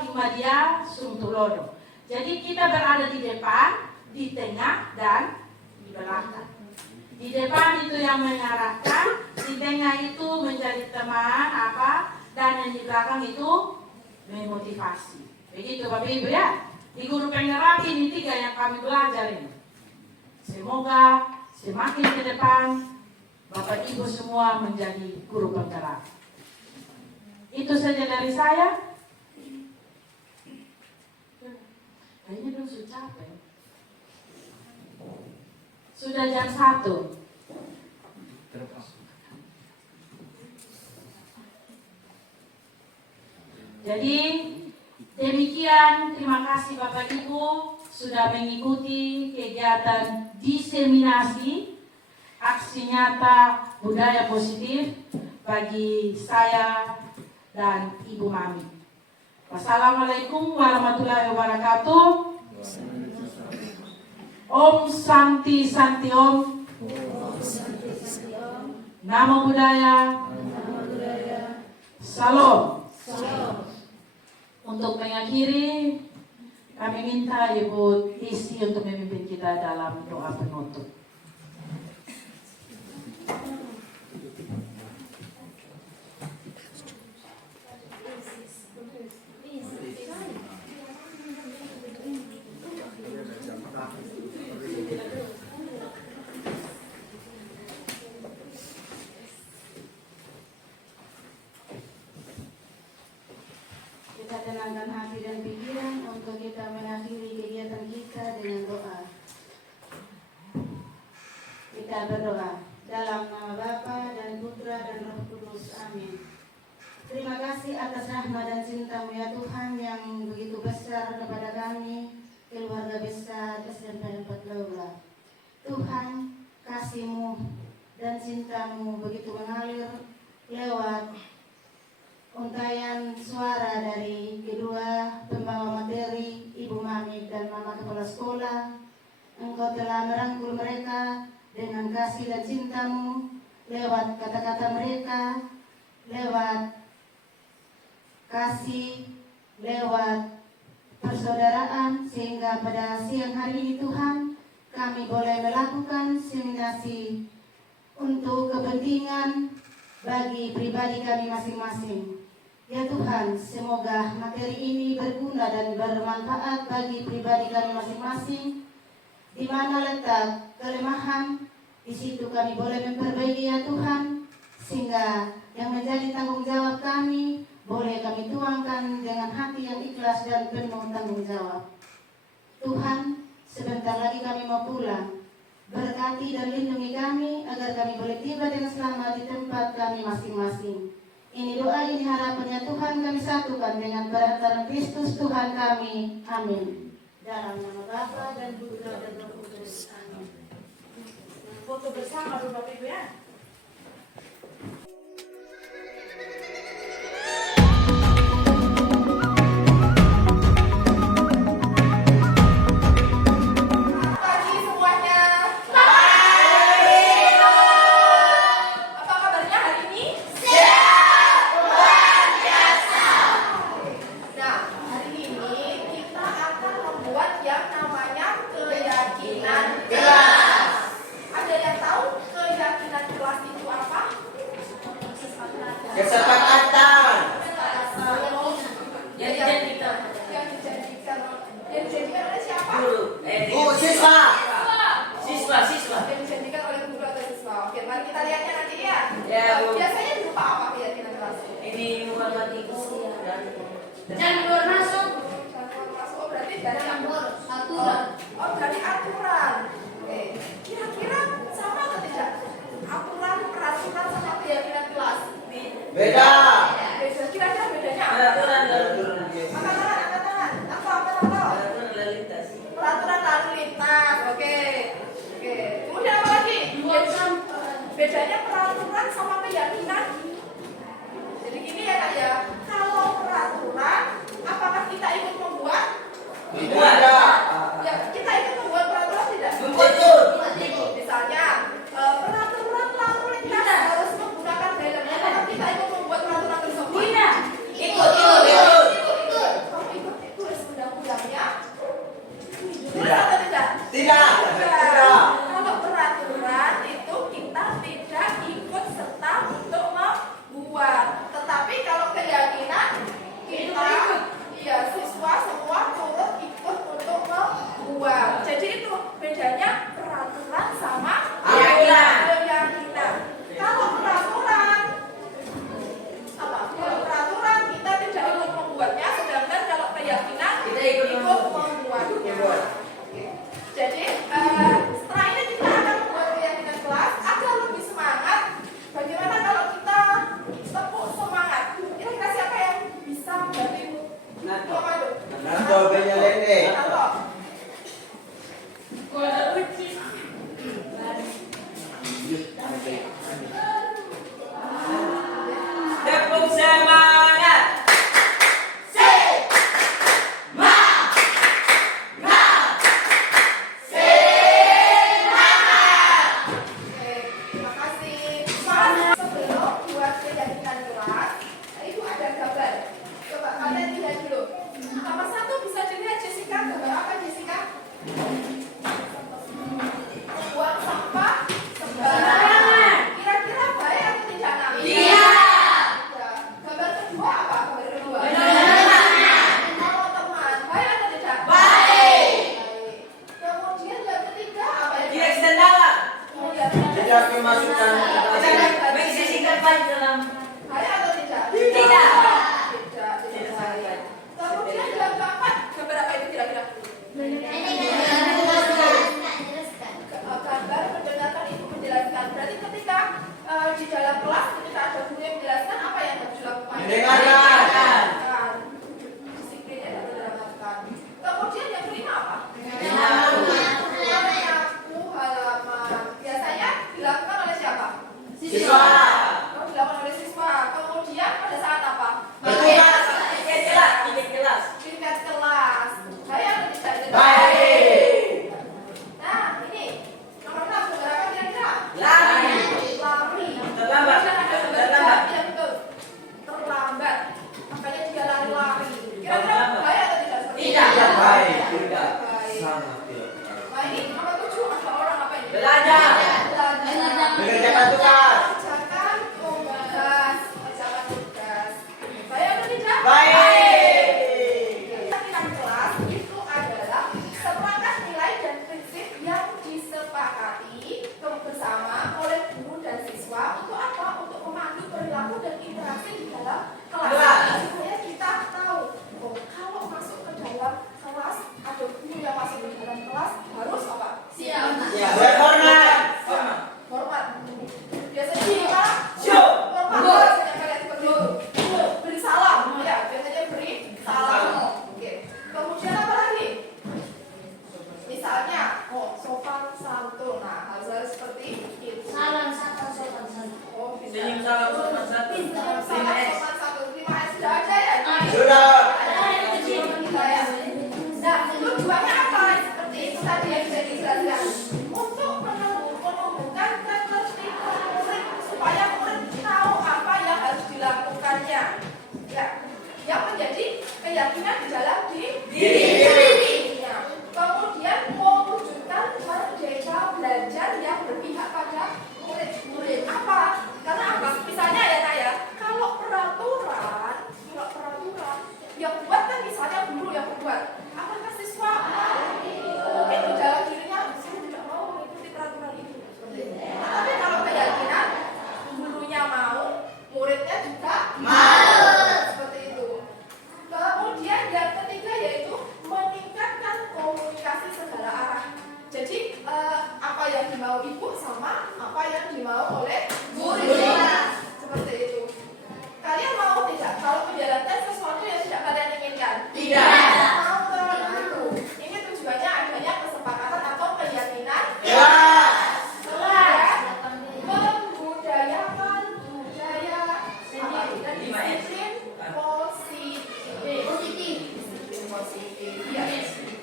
Ingmadian Sungtulodo. Jadi kita berada di depan, di tengah, dan di belakang. Di depan itu yang mengarahkan, di tengah itu menjadi teman, dan yang di belakang itu memotivasi. Begitu Bapak Ibu ya. Di guru penggerak ini 3 yang kami belajar ini. Semoga semakin ke depan Bapak Ibu semua menjadi guru penggerak. Itu saja dari saya. Kayaknya belum sudah capek. Sudah jam 1. Jadi demikian, terima kasih Bapak Ibu sudah mengikuti kegiatan diseminasi aksi nyata budaya positif bagi saya dan Ibu Mami. Wassalamualaikum warahmatullahi wabarakatuh. Om Santi Santi Om. Namo Buddhaya. Salam. Untuk mengakhiri, kami minta Ibu Isi untuk memimpin kita dalam doa penutup. Kita tenangkan hati dan pikiran untuk kita mengakhiri kegiatan kita dengan doa. Kita berdoa dalam nama Bapa dan Putra dan Roh Kudus. Amin. Terima kasih atas rahmat dan cinta-Mu ya Tuhan yang begitu besar kepada kami, keluarga besar SMP 4 Laura. Tuhan, kasih-Mu dan cinta-Mu begitu mengalir lewat untayan suara dari kedua pembawa materi, Ibu Mami dan Mama Kepala Sekolah. Engkau telah merangkul mereka dengan kasih dan cinta-Mu lewat kata-kata mereka, lewat kasih, lewat persaudaraan, sehingga pada siang hari ini Tuhan, kami boleh melakukan seminasi untuk kepentingan bagi pribadi kami masing-masing. Ya Tuhan, semoga materi ini berguna dan bermanfaat bagi pribadi kami masing-masing. Di mana letak kelemahan, di situ kami boleh memperbaiki ya Tuhan, sehingga yang menjadi tanggung jawab kami boleh kami tuangkan dengan hati yang ikhlas dan penuh tanggung jawab. Tuhan, sebentar lagi kami mau pulang. Berkati dan lindungi kami agar kami boleh tiba dengan selamat di tempat kami masing-masing. Ini doa, ini harapannya Tuhan, kami satukan dengan perantaraan Kristus Tuhan kami. Amin. Dalam nama Bapa dan Putra dan Roh Kudus. Amin. Foto bersama dulu Bapak Ibu ya. Pagi semuanya. Apa kabarnya hari ini? Nah, hari ini kita akan membuat yang namanya keyakinan kelas. Ada yang tahu keyakinan kelas itu apa? Kesepakatan. Yang dijanjikan. Yang dijanjikan oleh siapa? Oh, siswa. Yang dijanjikan oleh guru atau siswa. Oke, mari kita lihatnya nanti ya. Ya, Bu. Biasanya berupa apa keyakinan kelas? Ini menghormati Gusti dan Jangan keluar masuk. Oh, berarti dari aturan. Oh, dari aturan. Oke. Kira-kira sama atau tidak? Aturan, peraturan sama keyakinan kelas. beda. Beda. Kira-kira bedanya apa? Peraturan lalu Angkat tangan. Apa? lalu lintas. Peraturan lalu lintas. Oke. Kemudian apa lagi? Bedanya peraturan sama keyakinan. Jadi gini ya Kak ya. Kalau peraturan, apakah kita ikut membuat? Tidak. Ya, kita ikut membuat peraturan tidak? Betul. Misalnya, peraturan lalu lintas harus menggunakan helm. Apakah kita ikut membuat peraturan tersebut? Tidak. Ikut. Kalau ikut tulis undang-undangnya? Tulis atau tidak? Tidak. Kalau peraturan itu kita tidak ikut serta untuk membuat. Tetapi kalau keyakinan kita, iya siswa semua turut ikut surat pemasukan Mengisisikan baik dalam Baik atau tidak? Tidak. Tidak baik. Kemudian yang keempat, beberapa itu kira-kira? Gambar mendengarkan ibu menjelaskan. Berarti ketika di dalam kelas ketika ada guru yang menjelaskan, apa yang harus dilakukan? Mendengarkan. Disiplinnya harus dilakukan. Kemudian yang kelima apa? Menyapu halaman. Biasanya dilakukan oleh siapa? Siswa. Dilakukan oleh siswa. Kemudian pada saat apa? Bertugas. Tingkat kelas. Baik atau tidak? Baik. Nah, ini nomor 6, saudara kira-kira? Lari. Terlambat. Terlambat. Ada Terlambat. yang betul. Terlambat. Makanya dia lari-lari. Kira-kira baik atau tidak? Tidak baik. Tidak baik. Sangat tidak. Nah, ini nomor 7, ada orang apa ini? Belajar. Belajar. Mengerjakan tugas. Mengerjakan tugas. Mengerjakan tugas. Baik atau tidak? Baik. Keyakinan kelas itu adalah sepakat nilai dan prinsip yang disepakati bersama oleh guru dan siswa untuk apa? Untuk memandu perilaku dan interaksi di dalam kelas. Supaya kita tahu, oh, kalau masuk ke dalam kelas, ada guru yang masuk ke dalam kelas harus apa? Siap. Ya, berhormat. Hormat. Biasanya gimana? Syuk. Hormat. Biasanya kalian seperti itu. Beri salam. Ya, biasanya beri salam. Oke. Kemudian apa lagi? Misalnya, sopan santun. Nah, harus seperti itu. Salam sapa sopan santun. Oh, bisa. Senyum salam sopan santun. Salam sopan santun. 5S sudah ada ya? Sudah. Ada yang kecil kita ya. Nah, tujuannya apa? Seperti itu tadi yang bisa dijelaskan. Untuk menumbuhkan ketertiban murid supaya murid tahu apa yang harus dilakukannya. Ya, yang menjadi keyakinan di dalam diri. Ya. Kemudian mewujudkan merdeka belajar yang berpihak pada murid. Apa? Karena apa? Misalnya ya Nak ya, kalau peraturan yang buat kan misalnya guru yang membuat, apakah siswa mungkin di dalam dirinya saya tidak mau mengikuti peraturan itu. Seperti itu. Tapi kalau keyakinan gurunya mau, muridnya juga mau. Seperti itu. Kemudian yang ketiga yaitu meningkatkan komunikasi segala arah. Jadi apa yang dimau ibu sama apa yang dimau oleh guru. Seperti itu. Kalian mau tidak kalau menjalankan sesuatu yang tidak kalian inginkan? Tidak. Mau itu. Ini tujuannya adanya kesepakatan atau keyakinan. Kemudian membudayakan budaya dan disiplin positif. Disiplin positif. Ya.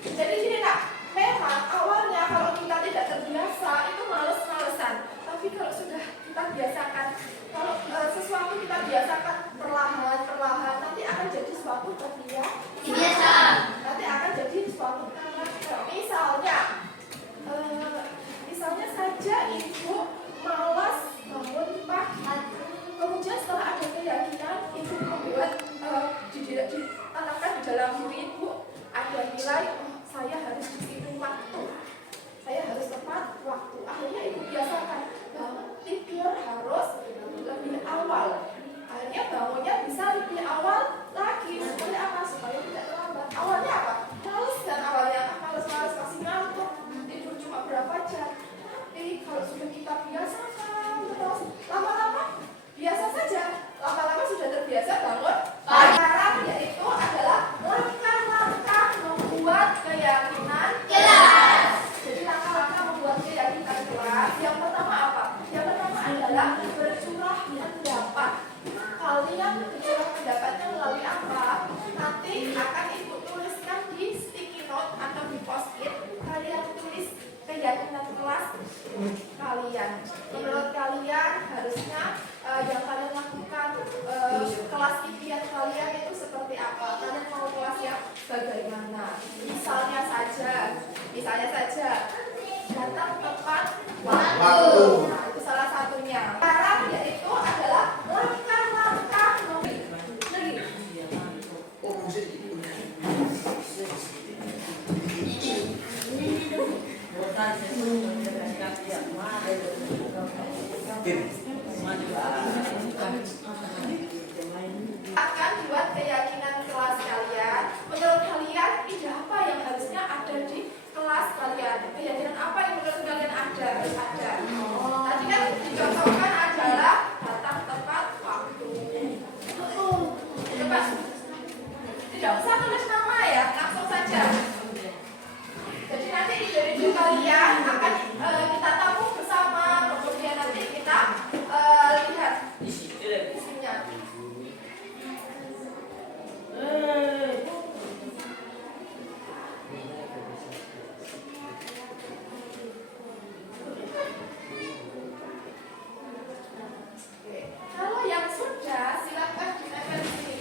Jadi gini Nak, memang awalnya kalau kita tidak terbiasa itu males-malesan. Tapi kalau sudah kita biasakan, kalau sesuatu kita biasakan perlahan, nanti akan jadi suatu terbiasa. Nanti akan jadi suatu karakter. Misalnya saja ibu malas bangun pagi. Kemudian setelah ada keyakinan, ibu membuat ditanamkan di dalam diri ibu ada nilai, saya harus disiplin waktu. Saya harus tepat waktu. Akhirnya ibu biasakan bangun tidur harus lebih awal. Akhirnya bangunnya bisa lebih awal lagi. Supaya apa? Supaya tidak terlambat. Awalnya apa? Males dan awalnya males masih ngantuk. Tidur cuma berapa jam. Tapi kalau sudah kita biasakan terus, lama-lama biasa saja. Lama-lama sudah terbiasa bangun. Sekarang yaitu adalah langkah-langkah membuat keyakinan kelas. Jadi langkah-langkah membuat keyakinan kelas. Yang pertama apa? Yang pertama adalah bercurah pendapat. Kalian bercurah pendapatnya melalui apa? Nanti akan ibu tuliskan di sticky note atau di post-it. Kalian tulis keyakinan kelas kalian. Menurut kalian harusnya yang kalian lakukan kelas impian kalian itu seperti apa? Kalian mau kelas yang bagaimana? Misalnya saja datang tepat waktu. Nah, itu salah satunya. Sekarang yaitu adalah langkah-langkah Akan buat keyakinan kelas kalian. Menurut kalian ide apa yang harusnya ada di kelas kalian? Keyakinan apa yang menurut kalian ada? Harus ada. Tadi kan dicontohkan adalah datang tepat waktu. Coba. Tidak usah tulis nama ya, langsung saja. Jadi nanti ide-ide kalian akan kita tabung bersama, kemudian nanti kita lihat isinya. Oke. Kalau yang sudah silakan ditempel di sini.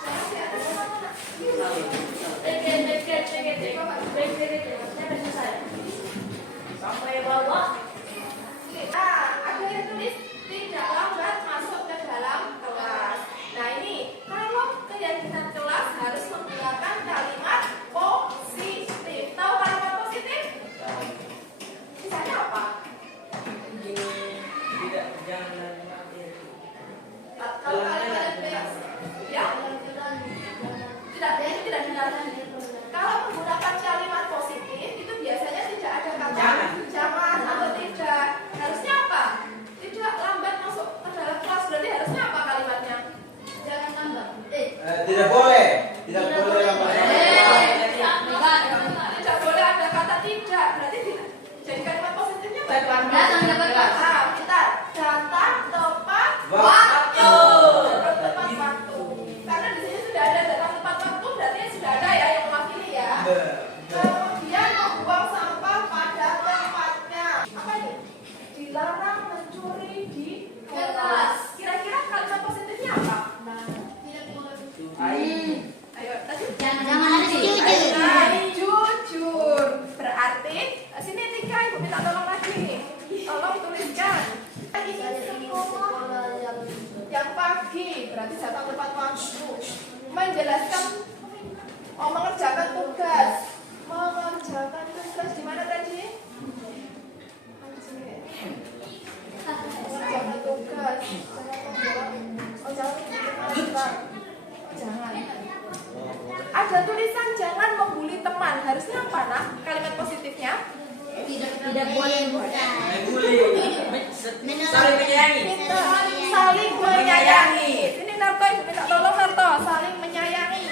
Jangan di atas mana-mana. Sampai bawah. Ada yang tulis tidak lambat masuk ke dalam kelas. Nah ini, kalau keyakinan kelas harus menggunakan kalimat positif. Tahu kalimat positif? Misalnya apa? Tidak jangan. Kalau kalimat ya? Tidak dilarang. Kalau menggunakan kalimat positif itu biasanya tidak ada kata jangan atau tidak. Harusnya apa? Tidak lambat masuk ke dalam kelas. Berarti harusnya apa kalimatnya? Jangan lambat. Tidak boleh. Tidak boleh lambat. Tidak boleh ada kata tidak. Berarti jadi kalimat positifnya Datang tepat. kita datang tepat Waktu. Datang tepat waktu. Karena di sini sudah ada datang tepat waktu, berarti sudah ada ya yang mewakili ya. Kemudian membuang sampah pada tempatnya. Apa ini? Dilarang mencuri di kelas. Kira-kira kalimat positifnya apa? Ayo, tadi jujur. Berarti sini Tika, Ibu minta tolong lagi. Tolong tuliskan. Ini sekolah yang pagi, berarti datang tepat waktu. Menjelaskan, mengerjakan tugas. Mengerjakan tugas di mana tadi? Mengerjakan tugas. Jangan. Ada tulisan jangan membuli teman. Harusnya apa nak? Kalimat positifnya? Tidak boleh bukan. Saling menyayangi. Saling menyayangi. Ini Narto, Ibu minta tolong Narto. Saling menyayangi.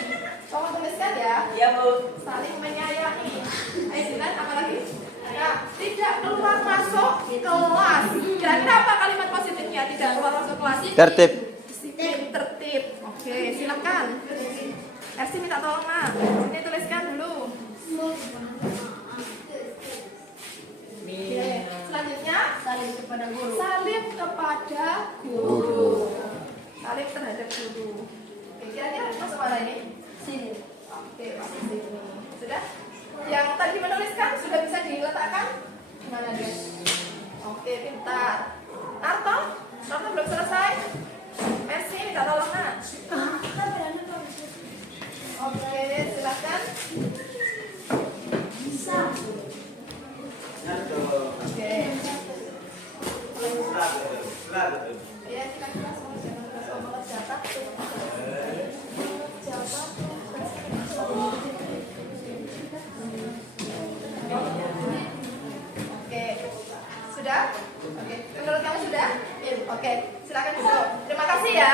Tolong tuliskan ya. Ya Bu. Saling menyayangi. Ayo Dilan, apa lagi? Nah, tidak keluar masuk kelas. Kira-kira apa kalimat positifnya? Tidak keluar masuk kelas. Tertib. Disiplin, tertib. Oke, silakan. Ersi minta tolong nak. Sini tuliskan dulu. Oke, selanjutnya Saling kepada guru. salim kepada guru. Salim terhadap guru. Oke, kira-kira masuk mana ini? Sini. Oke, masuk sini. Sudah? Yang tadi menuliskan sudah bisa diletakkan? Mana dia? Oke, pintar. Narto belum selesai? Mercy, minta tolong nak. Oke, silakan. Oke. Ya, kira-kira semua jangan lupa ngomong catat. Oke, sudah? Oke, menurut kamu sudah? Oke, silakan duduk. Terima kasih ya.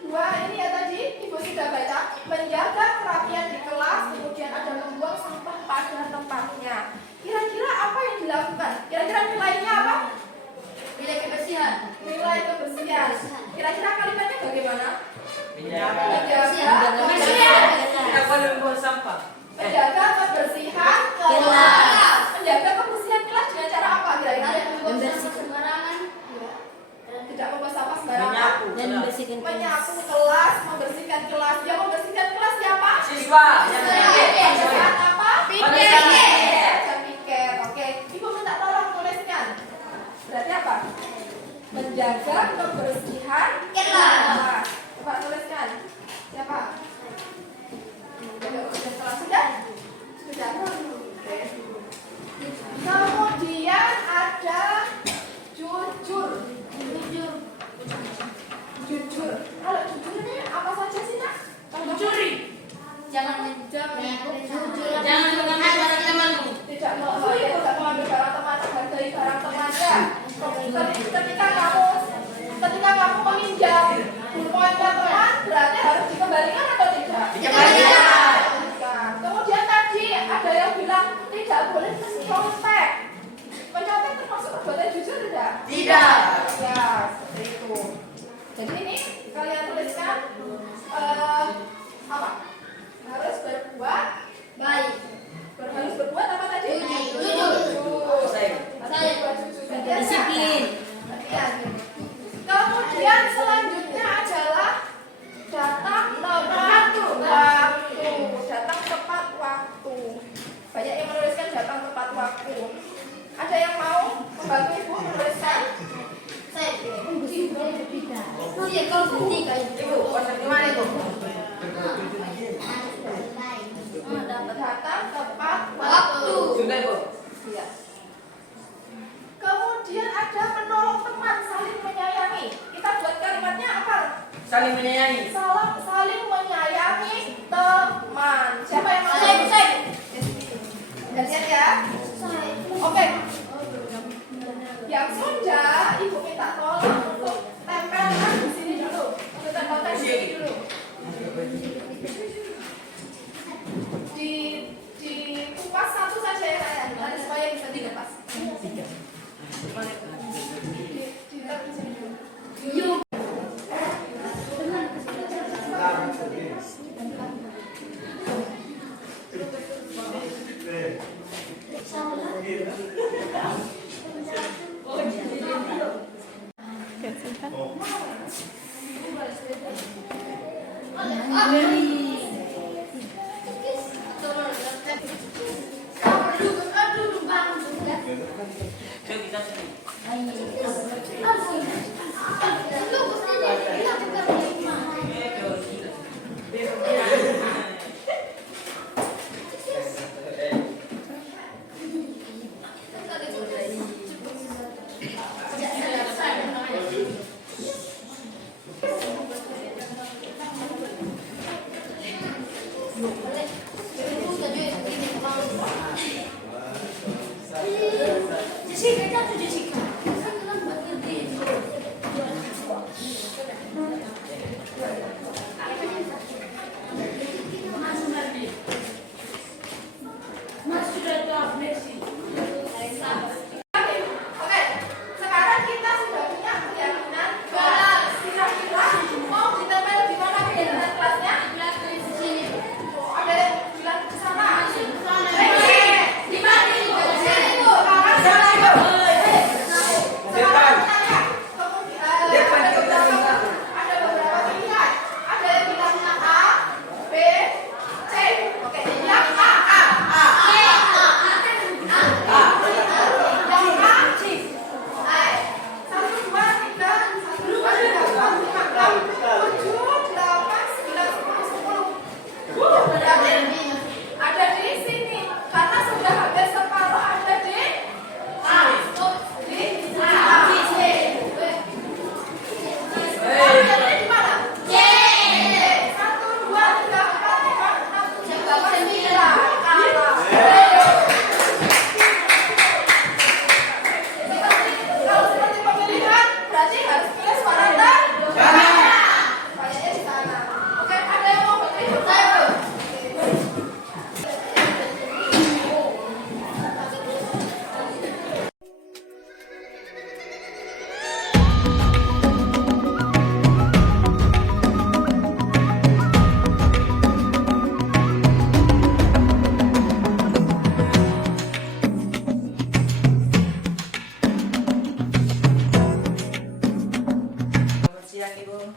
Dua ini ya tadi Ibu sudah baca, menjaga kerapian di kelas, kemudian ada membuang sampah pada tempatnya. Kira-kira apa yang dilakukan? Kira-kira nilainya apa? Nilai kebersihan. Nilai kebersihan. Kira-kira kalimatnya bagaimana? Menjaga. Kebersihan. Tidak boleh membuang sampah. Menjaga kebersihan kelas. Menjaga kebersihan kelas dengan cara apa? Kira-kira Membersihkan sembarangan. tidak membuang sampah sembarangan. Menyapu. Dan membersihkan kelas. Menyapu kelas, membersihkan kelas. Yang membersihkan kelas siapa? Siswa. Kebersihan apa? Piket. Piket. Oke. Ibu minta tolong tuliskan. Berarti apa? Menjaga kebersihan kelas. Jujur. Kalau jujur ini apa saja sih, Nak? Mencuri. Jangan Jangan mengambil barang temanmu. Tidak mengambil barang teman, hargai barang temannya. Ketika kamu meminjam pulpennya teman, berarti harus dikembalikan atau tidak? Dikembalikan. Kemudian tadi ada yang bilang tidak boleh mencontek. Mencontek termasuk perbuatan jujur tidak? Tidak. Ya, seperti itu. Jadi ini kalian tuliskan apa? Harus berbuat baik. Harus berbuat apa tadi? Jujur. Harus berbuat jujur. Disiplin. Kemudian selanjutnya adalah datang tepat waktu. Datang tepat waktu. Banyak yang menuliskan datang tepat waktu. Ada yang mau membantu ibu menuliskan? Saya. Oh iya, kalau ketiga ibu. Gimana ibu? Datang tepat waktu. Sudah, Bu. Iya. Kemudian ada menolong teman, saling menyayangi. Kita buat kalimatnya apa? Saling menyayangi. Saling menyayangi teman. Siapa yang mau? Saya. Gantian ya. Oke. Yang sudah, ibu minta tolong untuk tempelkan di sini dulu. Untuk tempelkan di sini dulu. Di kupas satu saja ya saya. Nanti supaya bisa dilepas.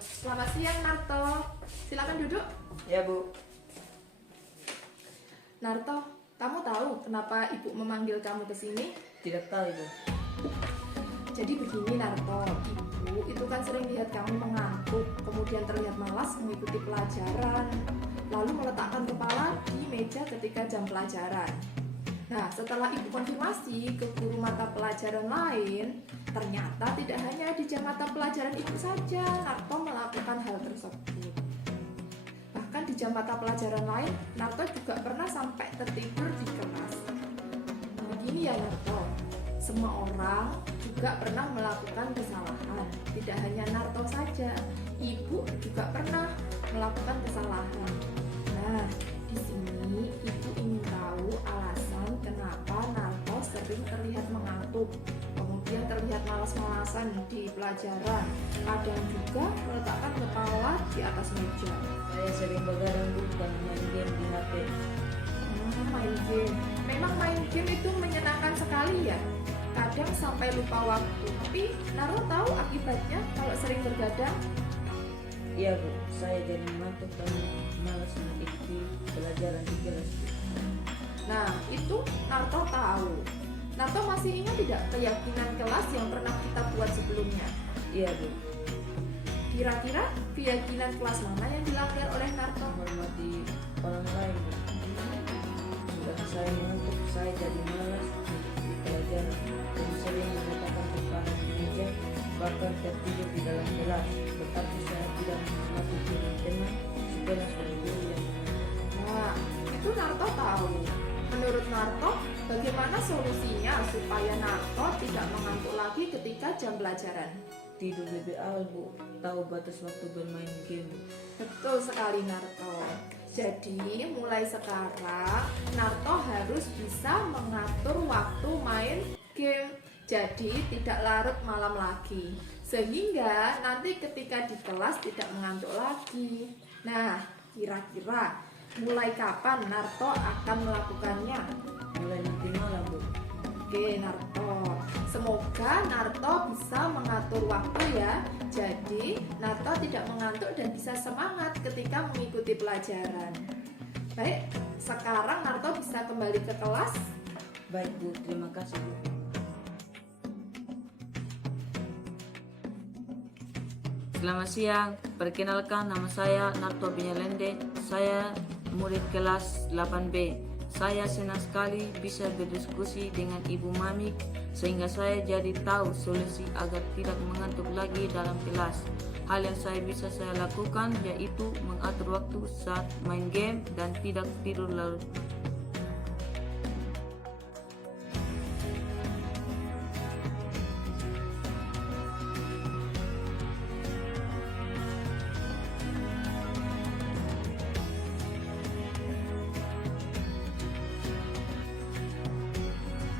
Selamat siang Narto. Silakan duduk. Ya, Bu. Narto, kamu tahu kenapa ibu memanggil kamu ke sini? Tidak tahu, Ibu. Jadi begini Narto, ibu itu kan sering lihat kamu mengantuk, kemudian terlihat malas mengikuti pelajaran, lalu meletakkan kepala di meja ketika jam pelajaran. Nah, setelah ibu konfirmasi ke guru mata pelajaran lain, ternyata tidak hanya di jam mata pelajaran ibu saja, Narto melakukan hal tersebut. Bahkan di jam mata pelajaran lain, Narto juga pernah sampai tertidur di kelas. Begini ya Narto, semua orang juga pernah melakukan kesalahan. Tidak hanya Narto saja, ibu juga pernah melakukan kesalahan. Nah, di sini ibu ingin tahu alasan kenapa Narto sering terlihat mengantuk, kemudian terlihat malas-malasan di pelajaran, kadang juga meletakkan kepala di atas meja. Saya sering begadang Bu dan main game di HP. Main game. Memang main game itu menyenangkan sekali ya. Kadang sampai lupa waktu. Tapi Narto tahu akibatnya kalau sering bergadang? Iya Bu, saya jadi ngantuk dan malas mengikuti pelajaran di kelas. Nah, itu Narto tahu. Narto masih ingat tidak keyakinan kelas yang pernah kita buat sebelumnya? Iya Bu, Kira-kira keyakinan kelas mana yang dilanggar oleh Narto? menghormati orang lain Bu. Dan saya ngantuk, saya jadi malas mengikuti pelajaran dan sering meletakkan kepala di meja, bahkan tertidur di dalam kelas. Tetapi saya tidak menghormati teman-teman sekelas dan guru yang Nah, itu Narto tahu. Menurut Narto, bagaimana solusinya supaya Narto tidak mengantuk lagi ketika jam pelajaran? tidur lebih awal Bu, tahu batas waktu bermain game Bu. Betul sekali Narto. Jadi mulai sekarang Narto harus bisa mengatur waktu main game. Jadi tidak larut malam lagi. Sehingga nanti ketika di kelas tidak mengantuk lagi. Nah, kira-kira mulai kapan Narto akan melakukannya? Mulai nanti malam Bu. Oke Narto, semoga Narto bisa mengatur waktu ya. Jadi Narto tidak mengantuk dan bisa semangat ketika mengikuti pelajaran. Baik, sekarang Narto bisa kembali ke kelas. Baik Bu, terima kasih Bu. Selamat siang, perkenalkan nama saya Narto Binyalende. Saya murid kelas 8B. Saya senang sekali bisa berdiskusi dengan Ibu Mamik sehingga saya jadi tahu solusi agar tidak mengantuk lagi dalam kelas. Hal yang bisa saya lakukan yaitu mengatur waktu saat main game dan tidak tidur larut